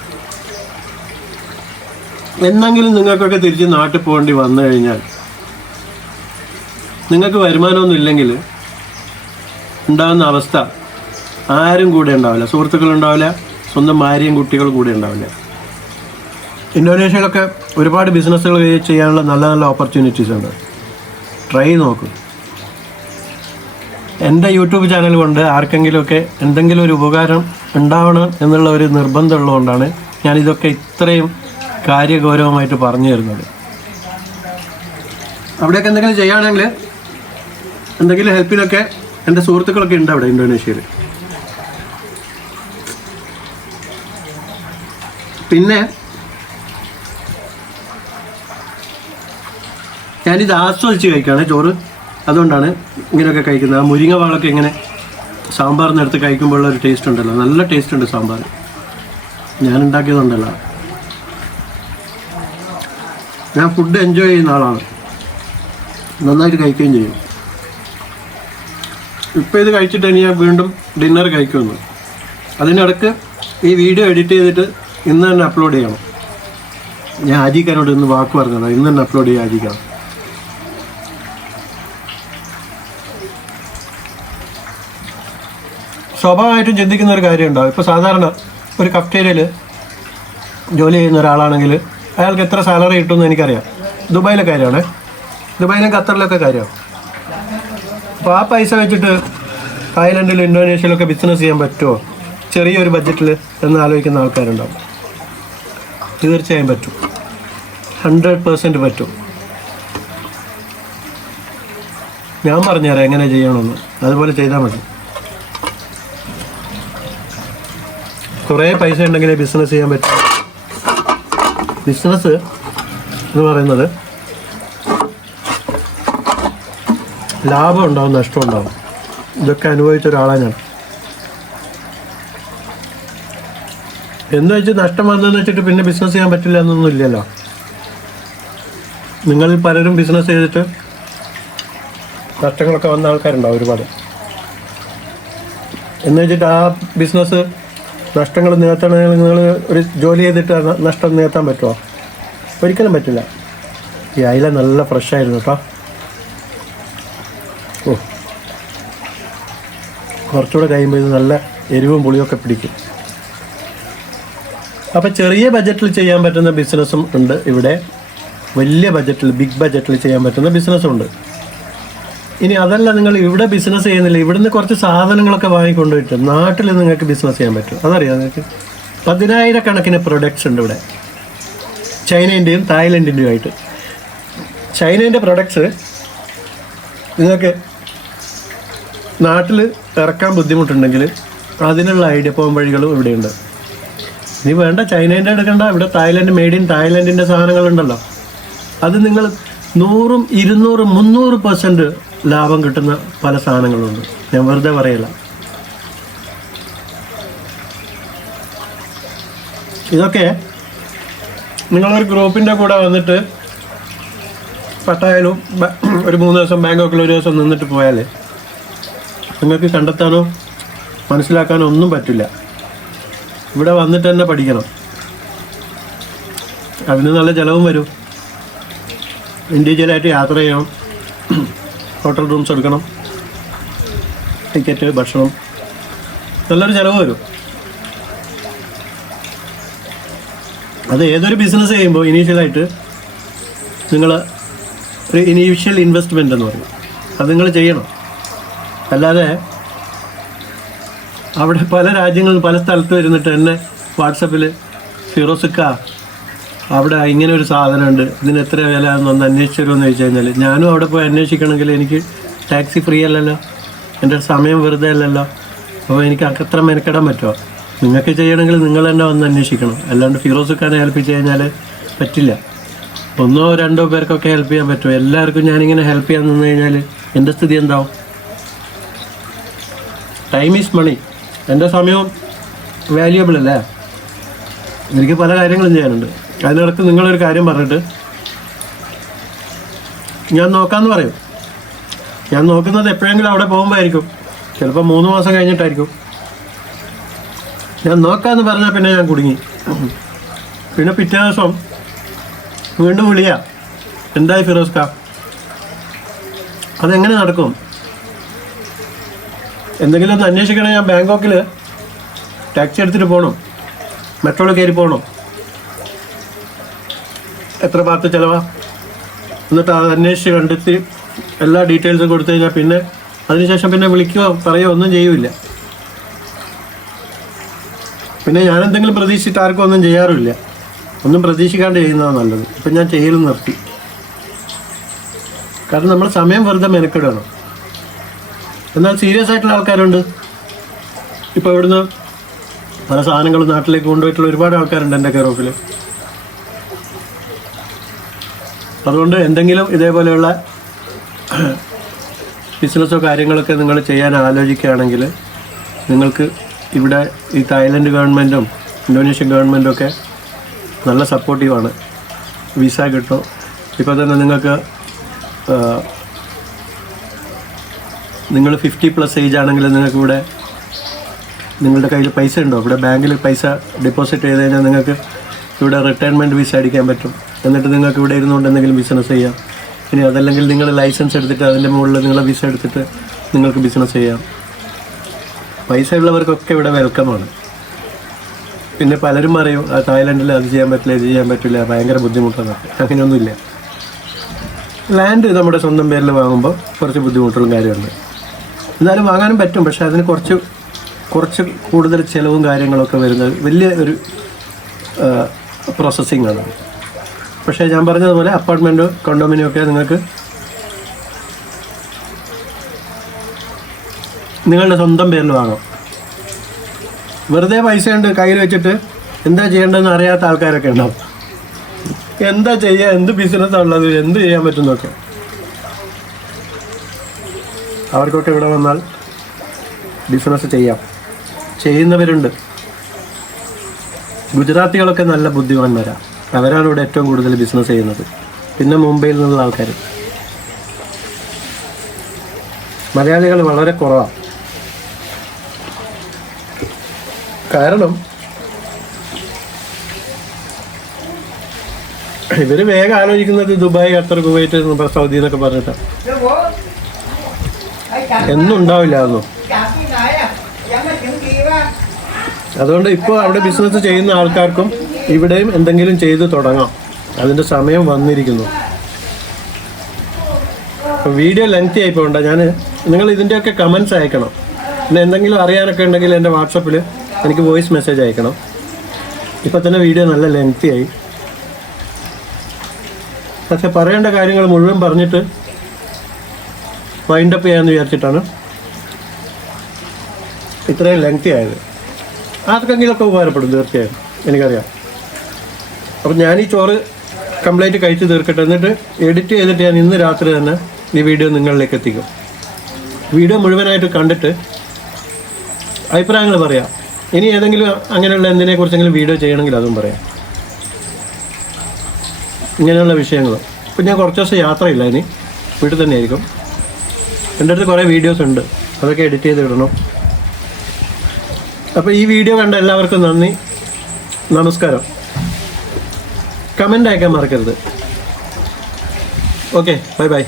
എന്നെങ്കിലും നിങ്ങൾക്കൊക്കെ തിരിച്ച് നാട്ടിൽ പോകേണ്ടി വന്നു കഴിഞ്ഞാൽ നിങ്ങൾക്ക് വരുമാനമൊന്നും ഇല്ലെങ്കിൽ ഉണ്ടാകുന്ന അവസ്ഥ ആരും കൂടെ ഉണ്ടാവില്ല. സുഹൃത്തുക്കളുണ്ടാവില്ല, സ്വന്തം ഭാര്യയും കുട്ടികളും കൂടെ ഉണ്ടാവില്ല. ഇന്തോനേഷ്യയിലൊക്കെ ഒരുപാട് ബിസിനസ്സുകൾ ചെയ്യാനുള്ള നല്ല നല്ല ഓപ്പർച്യൂണിറ്റീസ് ഉണ്ട്. ട്രൈ നോക്കും. എൻ്റെ യൂട്യൂബ് ചാനൽ കൊണ്ട് ആർക്കെങ്കിലുമൊക്കെ എന്തെങ്കിലും ഒരു ഉപകാരം ഉണ്ടാവണം എന്നുള്ള ഒരു നിർബന്ധമുള്ളതുകൊണ്ടാണ് ഞാനിതൊക്കെ ഇത്രയും കാര്യഗൗരവമായിട്ട് പറഞ്ഞു തരുന്നത്. അവിടെയൊക്കെ എന്തെങ്കിലും ചെയ്യുകയാണെങ്കിൽ എന്തെങ്കിലും ഹെൽപ്പിനൊക്കെ എൻ്റെ സുഹൃത്തുക്കളൊക്കെ ഉണ്ട് അവിടെ ഇന്തോനേഷ്യയിൽ. പിന്നെ ഞാനിത് ആസ്വദിച്ച് കഴിക്കുകയാണ് ചോറ്, അതുകൊണ്ടാണ് ഇങ്ങനെയൊക്കെ കഴിക്കുന്നത്. ആ മുരിങ്ങ വാളൊക്കെ ഇങ്ങനെ സാമ്പാറിനെടുത്ത് കഴിക്കുമ്പോഴുള്ള ഒരു ടേസ്റ്റ് ഉണ്ടല്ലോ, നല്ല ടേസ്റ്റ് ഉണ്ട് സാമ്പാർ. ഞാൻ ഉണ്ടാക്കിയതുണ്ടല്ലോ. ഞാൻ ഫുഡ് എൻജോയ് ചെയ്യുന്ന ആളാണ്, നന്നായിട്ട് കഴിക്കുകയും ചെയ്യും. ഇപ്പോൾ ഇത് കഴിച്ചിട്ട് ഇനി ഞാൻ വീണ്ടും ഡിന്നർ കഴിക്കുമെന്ന്. അതിനിടക്ക് ഈ വീഡിയോ എഡിറ്റ് ചെയ്തിട്ട് ഇന്ന് തന്നെ അപ്ലോഡ് ചെയ്യണം. ഞാൻ ആജിക്കാനോട് ഇന്ന് വാക്ക് പറഞ്ഞതാണ്, ഇന്ന് തന്നെ അപ്ലോഡ് ചെയ്യാൻ ആജിക്കാം. സ്വാഭാവികമായിട്ടും ചിന്തിക്കുന്ന ഒരു കാര്യം ഉണ്ടാവും. ഇപ്പോൾ സാധാരണ ഒരു കഫ്റ്റേരിയയിൽ ജോലി ചെയ്യുന്ന ഒരാളാണെങ്കിൽ അയാൾക്ക് എത്ര സാലറി കിട്ടുമെന്ന് എനിക്കറിയാം. ദുബായിലെ കാര്യമാണ്, ദുബായിലും ഖത്തറിലൊക്കെ കാര്യമാണ്. അപ്പോൾ ആ പൈസ വെച്ചിട്ട് തായ്ലൻഡിലും ഇന്തോനേഷ്യയിലൊക്കെ ബിസിനസ് ചെയ്യാൻ പറ്റുമോ ചെറിയൊരു ബഡ്ജറ്റിൽ എന്ന് ആലോചിക്കുന്ന ആൾക്കാരുണ്ടാവും. തീർച്ചയായും പറ്റും, 100% പറ്റും. ഞാൻ പറഞ്ഞുതരാം എങ്ങനെ ചെയ്യണമെന്ന്, അതുപോലെ ചെയ്താൽ മതി. കുറേ പൈസ ഉണ്ടെങ്കിലേ ബിസിനസ് ചെയ്യാൻ പറ്റും. ബിസിനസ് എന്ന് പറയുന്നത് ലാഭം ഉണ്ടാവും, നഷ്ടം ഉണ്ടാവും. ഇതൊക്കെ അനുഭവിച്ച ഒരാളാണ് ഞാൻ. എന്ന് വെച്ച് നഷ്ടം വന്നതെന്ന് വെച്ചിട്ട് പിന്നെ ബിസിനസ് ചെയ്യാൻ പറ്റില്ല എന്നൊന്നും ഇല്ലല്ലോ. നിങ്ങളിൽ പലരും ബിസിനസ് ചെയ്തിട്ട് നഷ്ടങ്ങളൊക്കെ വന്ന ആൾക്കാരുണ്ടാവും ഒരുപാട്. എന്ന് വെച്ചിട്ട് ആ ബിസിനസ് നഷ്ടങ്ങൾ നികത്തണമെങ്കിൽ നിങ്ങൾ ഒരു ജോലി ചെയ്തിട്ട് നഷ്ടം നികത്താൻ പറ്റുമോ? ഒരിക്കലും പറ്റില്ല. ഈ അയില നല്ല ഫ്രഷായിരുന്നു കേട്ടോ. ഓ, കുറച്ചുകൂടെ കഴിയുമ്പോൾ ഇത് നല്ല എരിവും പുളിയൊക്കെ പിടിക്കും. അപ്പോൾ ചെറിയ ബഡ്ജറ്റിൽ ചെയ്യാൻ പറ്റുന്ന ബിസിനസ്സും ഉണ്ട് ഇവിടെ, വലിയ ബഡ്ജറ്റിൽ ബിഗ് ബഡ്ജറ്റിൽ ചെയ്യാൻ പറ്റുന്ന ബിസിനസ്സും ഉണ്ട്. ഇനി അതല്ല, നിങ്ങൾ ഇവിടെ ബിസിനസ് ചെയ്യുന്നില്ല, ഇവിടുന്ന് കുറച്ച് സാധനങ്ങളൊക്കെ വാങ്ങിക്കൊണ്ടുപോയിട്ട് നാട്ടിൽ നിങ്ങൾക്ക് ബിസിനസ് ചെയ്യാൻ പറ്റും. അതറിയാം നിങ്ങൾക്ക് 10,000 കണക്കിന് പ്രൊഡക്ട്സ് ഉണ്ട് ഇവിടെ, ചൈനേൻ്റെയും തായ്ലൻഡിൻ്റെയും ആയിട്ട്. ചൈനേൻ്റെ പ്രൊഡക്ട്സ് നിങ്ങൾക്ക് നാട്ടിൽ ഇറക്കാൻ ബുദ്ധിമുട്ടുണ്ടെങ്കിൽ അതിനുള്ള ഐഡിയ വഴികളും ഇവിടെയുണ്ട്. ഇനി വേണ്ട ചൈനേൻ്റെ എടുക്കണ്ട, ഇവിടെ തായ്ലൻഡ് മെയ്ഡ് ഇൻ തായ്ലൻഡിൻ്റെ സാധനങ്ങളുണ്ടല്ലോ. അത് നിങ്ങൾ 100, 200, 300% ലാഭം കിട്ടുന്ന പല സാധനങ്ങളുണ്ട്. ഞാൻ വെറുതെ പറയല്ല. ഇതൊക്കെ നിങ്ങളൊരു ഗ്രൂപ്പിൻ്റെ കൂടെ വന്നിട്ട് പട്ടായാലും ഒരു 3 ദിവസം ബാങ്കോക്കിൽ 1 ദിവസം നിന്നിട്ട് പോയാൽ നിങ്ങൾക്ക് കണ്ടെത്താനോ മനസ്സിലാക്കാനോ ഒന്നും പറ്റില്ല. ഇവിടെ വന്നിട്ട് തന്നെ പഠിക്കണം. അതിന് നല്ല ചിലവും വരും. ഇൻഡിവിജ്വലായിട്ട് യാത്ര ചെയ്യണം, ഹോട്ടൽ റൂംസ് എടുക്കണം, ടിക്കറ്റ്, ഭക്ഷണം, നല്ലൊരു ചിലവ് വരും. അത് ഏതൊരു ബിസിനസ് ചെയ്യുമ്പോൾ ഇനീഷ്യലായിട്ട് നിങ്ങൾ ഒരു ഇനീഷ്യൽ ഇൻവെസ്റ്റ്മെൻ്റ് എന്ന് പറയും, അത് നിങ്ങൾ ചെയ്യണം. അല്ലാതെ അവിടെ പല രാജ്യങ്ങളിൽ പല സ്ഥലത്ത് വരുന്നിട്ട് എന്നെ വാട്സപ്പിൽ ഫിറോസിക്ക അവിടെ ഇങ്ങനെ ഒരു സാധനമുണ്ട്, ഇതിന് എത്ര വില എന്നൊന്ന് അന്വേഷിച്ചു തരുമെന്ന് ചോദിച്ചു കഴിഞ്ഞാൽ ഞാനും അവിടെ പോയി അന്വേഷിക്കണമെങ്കിൽ എനിക്ക് ടാക്സി ഫ്രീ അല്ലല്ലോ, എൻ്റെ സമയം വെറുതെ അല്ലല്ലോ. അപ്പോൾ എനിക്ക് അത്ര മെനക്കെടാൻ പറ്റുമോ? നിങ്ങൾക്ക് ചെയ്യണമെങ്കിൽ നിങ്ങൾ തന്നെ വന്ന് അന്വേഷിക്കണം. അല്ലാണ്ട് ഫിറോസിക്കാനെ ഹെൽപ്പ് ചെയ്ത് കഴിഞ്ഞാൽ പറ്റില്ല. 1 or 2 പേർക്കൊക്കെ ഹെൽപ്പ് ചെയ്യാൻ പറ്റുമോ? എല്ലാവർക്കും ഞാനിങ്ങനെ ഹെൽപ്പ് ചെയ്യാൻ നിന്ന് കഴിഞ്ഞാൽ എൻ്റെ സ്ഥിതി എന്താവും? Time is money. എൻ്റെ സമയവും വാല്യുബിൾ അല്ലേ? എനിക്ക് പല കാര്യങ്ങളും ചെയ്യാനുണ്ട്. അതിനിടയ്ക്ക് നിങ്ങളൊരു കാര്യം പറഞ്ഞിട്ട് ഞാൻ നോക്കാമെന്ന് പറയും. ഞാൻ നോക്കുന്നത് എപ്പോഴെങ്കിലും അവിടെ പോകുമ്പോൾ ആയിരിക്കും, ചിലപ്പോൾ 3 മാസം കഴിഞ്ഞിട്ടായിരിക്കും. ഞാൻ നോക്കാമെന്ന് പറഞ്ഞാൽ പിന്നെ ഞാൻ കുടുങ്ങി. പിന്നെ പിറ്റേ ദിവസം വീണ്ടും വിളിയാ, എന്തായി ഫിറോസ്ക? അതെങ്ങനെ നടക്കും? എന്തെങ്കിലും ഒന്ന് അന്വേഷിക്കണേ. ഞാൻ ബാങ്കോക്കിൽ ടാക്സി എടുത്തിട്ട് പോകണം, മെട്രോയിൽ കയറി പോകണം, എത്ര ഭാഗത്ത് ചിലവാ, എന്നിട്ട് അത് അന്വേഷിച്ച് കണ്ടെത്തി എല്ലാ ഡീറ്റെയിൽസും കൊടുത്തു കഴിഞ്ഞാൽ പിന്നെ അതിനുശേഷം പിന്നെ വിളിക്കുകയോ പറയുകയോ ഒന്നും ചെയ്യൂല. പിന്നെ ഞാൻ എന്തെങ്കിലും പ്രതീക്ഷിച്ചിട്ട് ആർക്കും ഒന്നും ചെയ്യാറില്ല. ഒന്നും പ്രതീക്ഷിക്കാണ്ട് ചെയ്യുന്നതാണ് നല്ലത്. ഇപ്പം ഞാൻ ചെയ്യലും നിർത്തി. കാരണം നമ്മൾ സമയം വെറുതെ മെനക്കെടുകയാണ്. എന്നാൽ സീരിയസ് ആയിട്ടുള്ള ആൾക്കാരുണ്ട്. ഇപ്പോൾ ഇവിടുന്ന് പല സാധനങ്ങളും നാട്ടിലേക്ക് കൊണ്ടുപോയിട്ടുള്ള ഒരുപാട് ആൾക്കാരുണ്ട് എൻ്റെ കെയർ ഓഫിൽ. അതുകൊണ്ട് എന്തെങ്കിലും ഇതേപോലെയുള്ള ബിസിനസ്സോ കാര്യങ്ങളൊക്കെ നിങ്ങൾ ചെയ്യാൻ ആലോചിക്കുകയാണെങ്കിൽ നിങ്ങൾക്ക് ഇവിടെ ഈ തായ്ലൻഡ് ഗവൺമെൻറ്റും ഇന്തോനേഷ്യൻ ഗവൺമെൻറ്റും ഒക്കെ നല്ല സപ്പോർട്ടീവാണ്. വിസ കിട്ടും. ഇപ്പോൾ തന്നെ നിങ്ങൾക്ക് നിങ്ങൾ 50+ ഏജ് ആണെങ്കിൽ നിങ്ങൾക്ക് ഇവിടെ നിങ്ങളുടെ കയ്യിൽ പൈസ ഉണ്ടോ, ഇവിടെ ബാങ്കിൽ പൈസ ഡെപ്പോസിറ്റ് ചെയ്ത് കഴിഞ്ഞാൽ നിങ്ങൾക്ക് ഇവിടെ റിട്ടയർമെൻറ്റ് വിസ അടിക്കാൻ പറ്റും. എന്നിട്ട് നിങ്ങൾക്ക് ഇവിടെ ഇരുന്നുകൊണ്ട് എന്തെങ്കിലും ബിസിനസ് ചെയ്യാം. ഇനി അതല്ലെങ്കിൽ നിങ്ങൾ ലൈസൻസ് എടുത്തിട്ട് അതിൻ്റെ മുകളിൽ നിങ്ങളെ വിസ എടുത്തിട്ട് നിങ്ങൾക്ക് ബിസിനസ് ചെയ്യാം. പൈസ ഉള്ളവർക്കൊക്കെ ഇവിടെ വെൽക്കമാണ്. പിന്നെ പലരും പറയും തായ്ലൻഡിൽ അത് ചെയ്യാൻ പറ്റില്ല, ഇത് ചെയ്യാൻ പറ്റില്ല, ഭയങ്കര ബുദ്ധിമുട്ടാണ്. അങ്ങനെയൊന്നുമില്ല. ലാൻഡ് നമ്മുടെ സ്വന്തം പേരിൽ വാങ്ങുമ്പോൾ കുറച്ച് ബുദ്ധിമുട്ടുള്ള കാര്യമുണ്ട്. എന്നാലും വാങ്ങാനും പറ്റും. പക്ഷേ അതിന് കുറച്ച് കൂടുതൽ ചിലവും കാര്യങ്ങളൊക്കെ വരുന്നത് വലിയ ഒരു പ്രോസസ്സിംഗ് ആണ്. പക്ഷേ ഞാൻ പറഞ്ഞതുപോലെ അപ്പാർട്ട്മെൻറ്റോ കോണ്ടോമിനിയോ ഒക്കെ നിങ്ങൾക്ക് നിങ്ങളുടെ സ്വന്തം പേരിൽ വാങ്ങാം. വെറുതെ പൈസ ഉണ്ട് കയ്യിൽ വെച്ചിട്ട് എന്താ ചെയ്യേണ്ടതെന്ന് അറിയാത്ത ആൾക്കാരൊക്കെ ഉണ്ടാവും. എന്താ ചെയ്യുക, എന്ത് ബിസിനസ്സാണ് ഉള്ളത്, എന്ത് ചെയ്യാൻ പറ്റുന്നൊക്കെ. അവർക്കൊക്കെ ഇവിടെ വന്നാൽ ബിസിനസ് ചെയ്യാം. ചെയ്യുന്നവരുണ്ട്. ഗുജറാത്തികളൊക്കെ നല്ല ബുദ്ധിമാന്മാരാണ്. അവരാണ് ഇവിടെ ഏറ്റവും കൂടുതൽ ബിസിനസ് ചെയ്യുന്നത്. പിന്നെ മുംബൈയിൽ നിന്നുള്ള ആൾക്കാർ. മലയാളികൾ വളരെ കുറവാണ്. കാരണം ഇവർ വേഗം ആലോചിക്കുന്നത് ദുബായ്, ഖത്തർ, കുവൈറ്റ്, സൗദി എന്നൊക്കെ പറഞ്ഞിട്ടാണ്. എന്നും ഉണ്ടാവില്ല അതൊന്നും. അതുകൊണ്ട് ഇപ്പോൾ അവിടെ ബിസിനസ് ചെയ്യുന്ന ആൾക്കാർക്കും ഇവിടെയും എന്തെങ്കിലും ചെയ്ത് തുടങ്ങാം. അതിൻ്റെ സമയം വന്നിരിക്കുന്നു. വീഡിയോ ലെങ്തി ആയിപ്പോണ്ട. നിങ്ങൾ ഇതിൻ്റെയൊക്കെ കമൻസ് അയക്കണം. പിന്നെ എന്തെങ്കിലും അറിയാനൊക്കെ ഉണ്ടെങ്കിൽ എൻ്റെ വാട്സപ്പിൽ എനിക്ക് വോയിസ് മെസ്സേജ് അയക്കണം. ഇപ്പം തന്നെ വീഡിയോ നല്ല ലെങ്തി ആയി. പക്ഷെ പറയേണ്ട കാര്യങ്ങൾ മുഴുവൻ പറഞ്ഞിട്ട് വൈൻഡപ്പ് ചെയ്യാമെന്ന് വിചാരിച്ചിട്ടാണ് ഇത്രയും ലെങ്തി ആയത്. ആർക്കെങ്കിലുമൊക്കെ ഉപകാരപ്പെടും തീർച്ചയായും, എനിക്കറിയാം. അപ്പം ഞാൻ ഈ ചോറ് കംപ്ലീറ്റ് കഴിച്ച് തീർക്കട്ടെ, എന്നിട്ട് എഡിറ്റ് ചെയ്തിട്ട് ഞാൻ ഇന്ന് രാത്രി തന്നെ ഈ വീഡിയോ നിങ്ങളിലേക്ക് എത്തിക്കും. വീഡിയോ മുഴുവനായിട്ട് കണ്ടിട്ട് അഭിപ്രായങ്ങൾ പറയാം. ഇനി ഏതെങ്കിലും അങ്ങനെയുള്ള എന്തിനെക്കുറിച്ചെങ്കിലും വീഡിയോ ചെയ്യണമെങ്കിൽ അതും പറയാം, ഇങ്ങനെയുള്ള വിഷയങ്ങൾ. ഇപ്പം ഞാൻ കുറച്ച് ദിവസം യാത്രയില്ല, ഇനി വീട്ടിൽ തന്നെ ആയിരിക്കും. എൻ്റെ അടുത്ത് കുറേ വീഡിയോസ് ഉണ്ട്, അതൊക്കെ എഡിറ്റ് ചെയ്ത് ഇടണം. അപ്പോൾ ഈ വീഡിയോ കണ്ട എല്ലാവർക്കും നന്ദി, നമസ്കാരം. കമൻ്റ് അയക്കാൻ മറക്കരുത്. Okay, bye bye.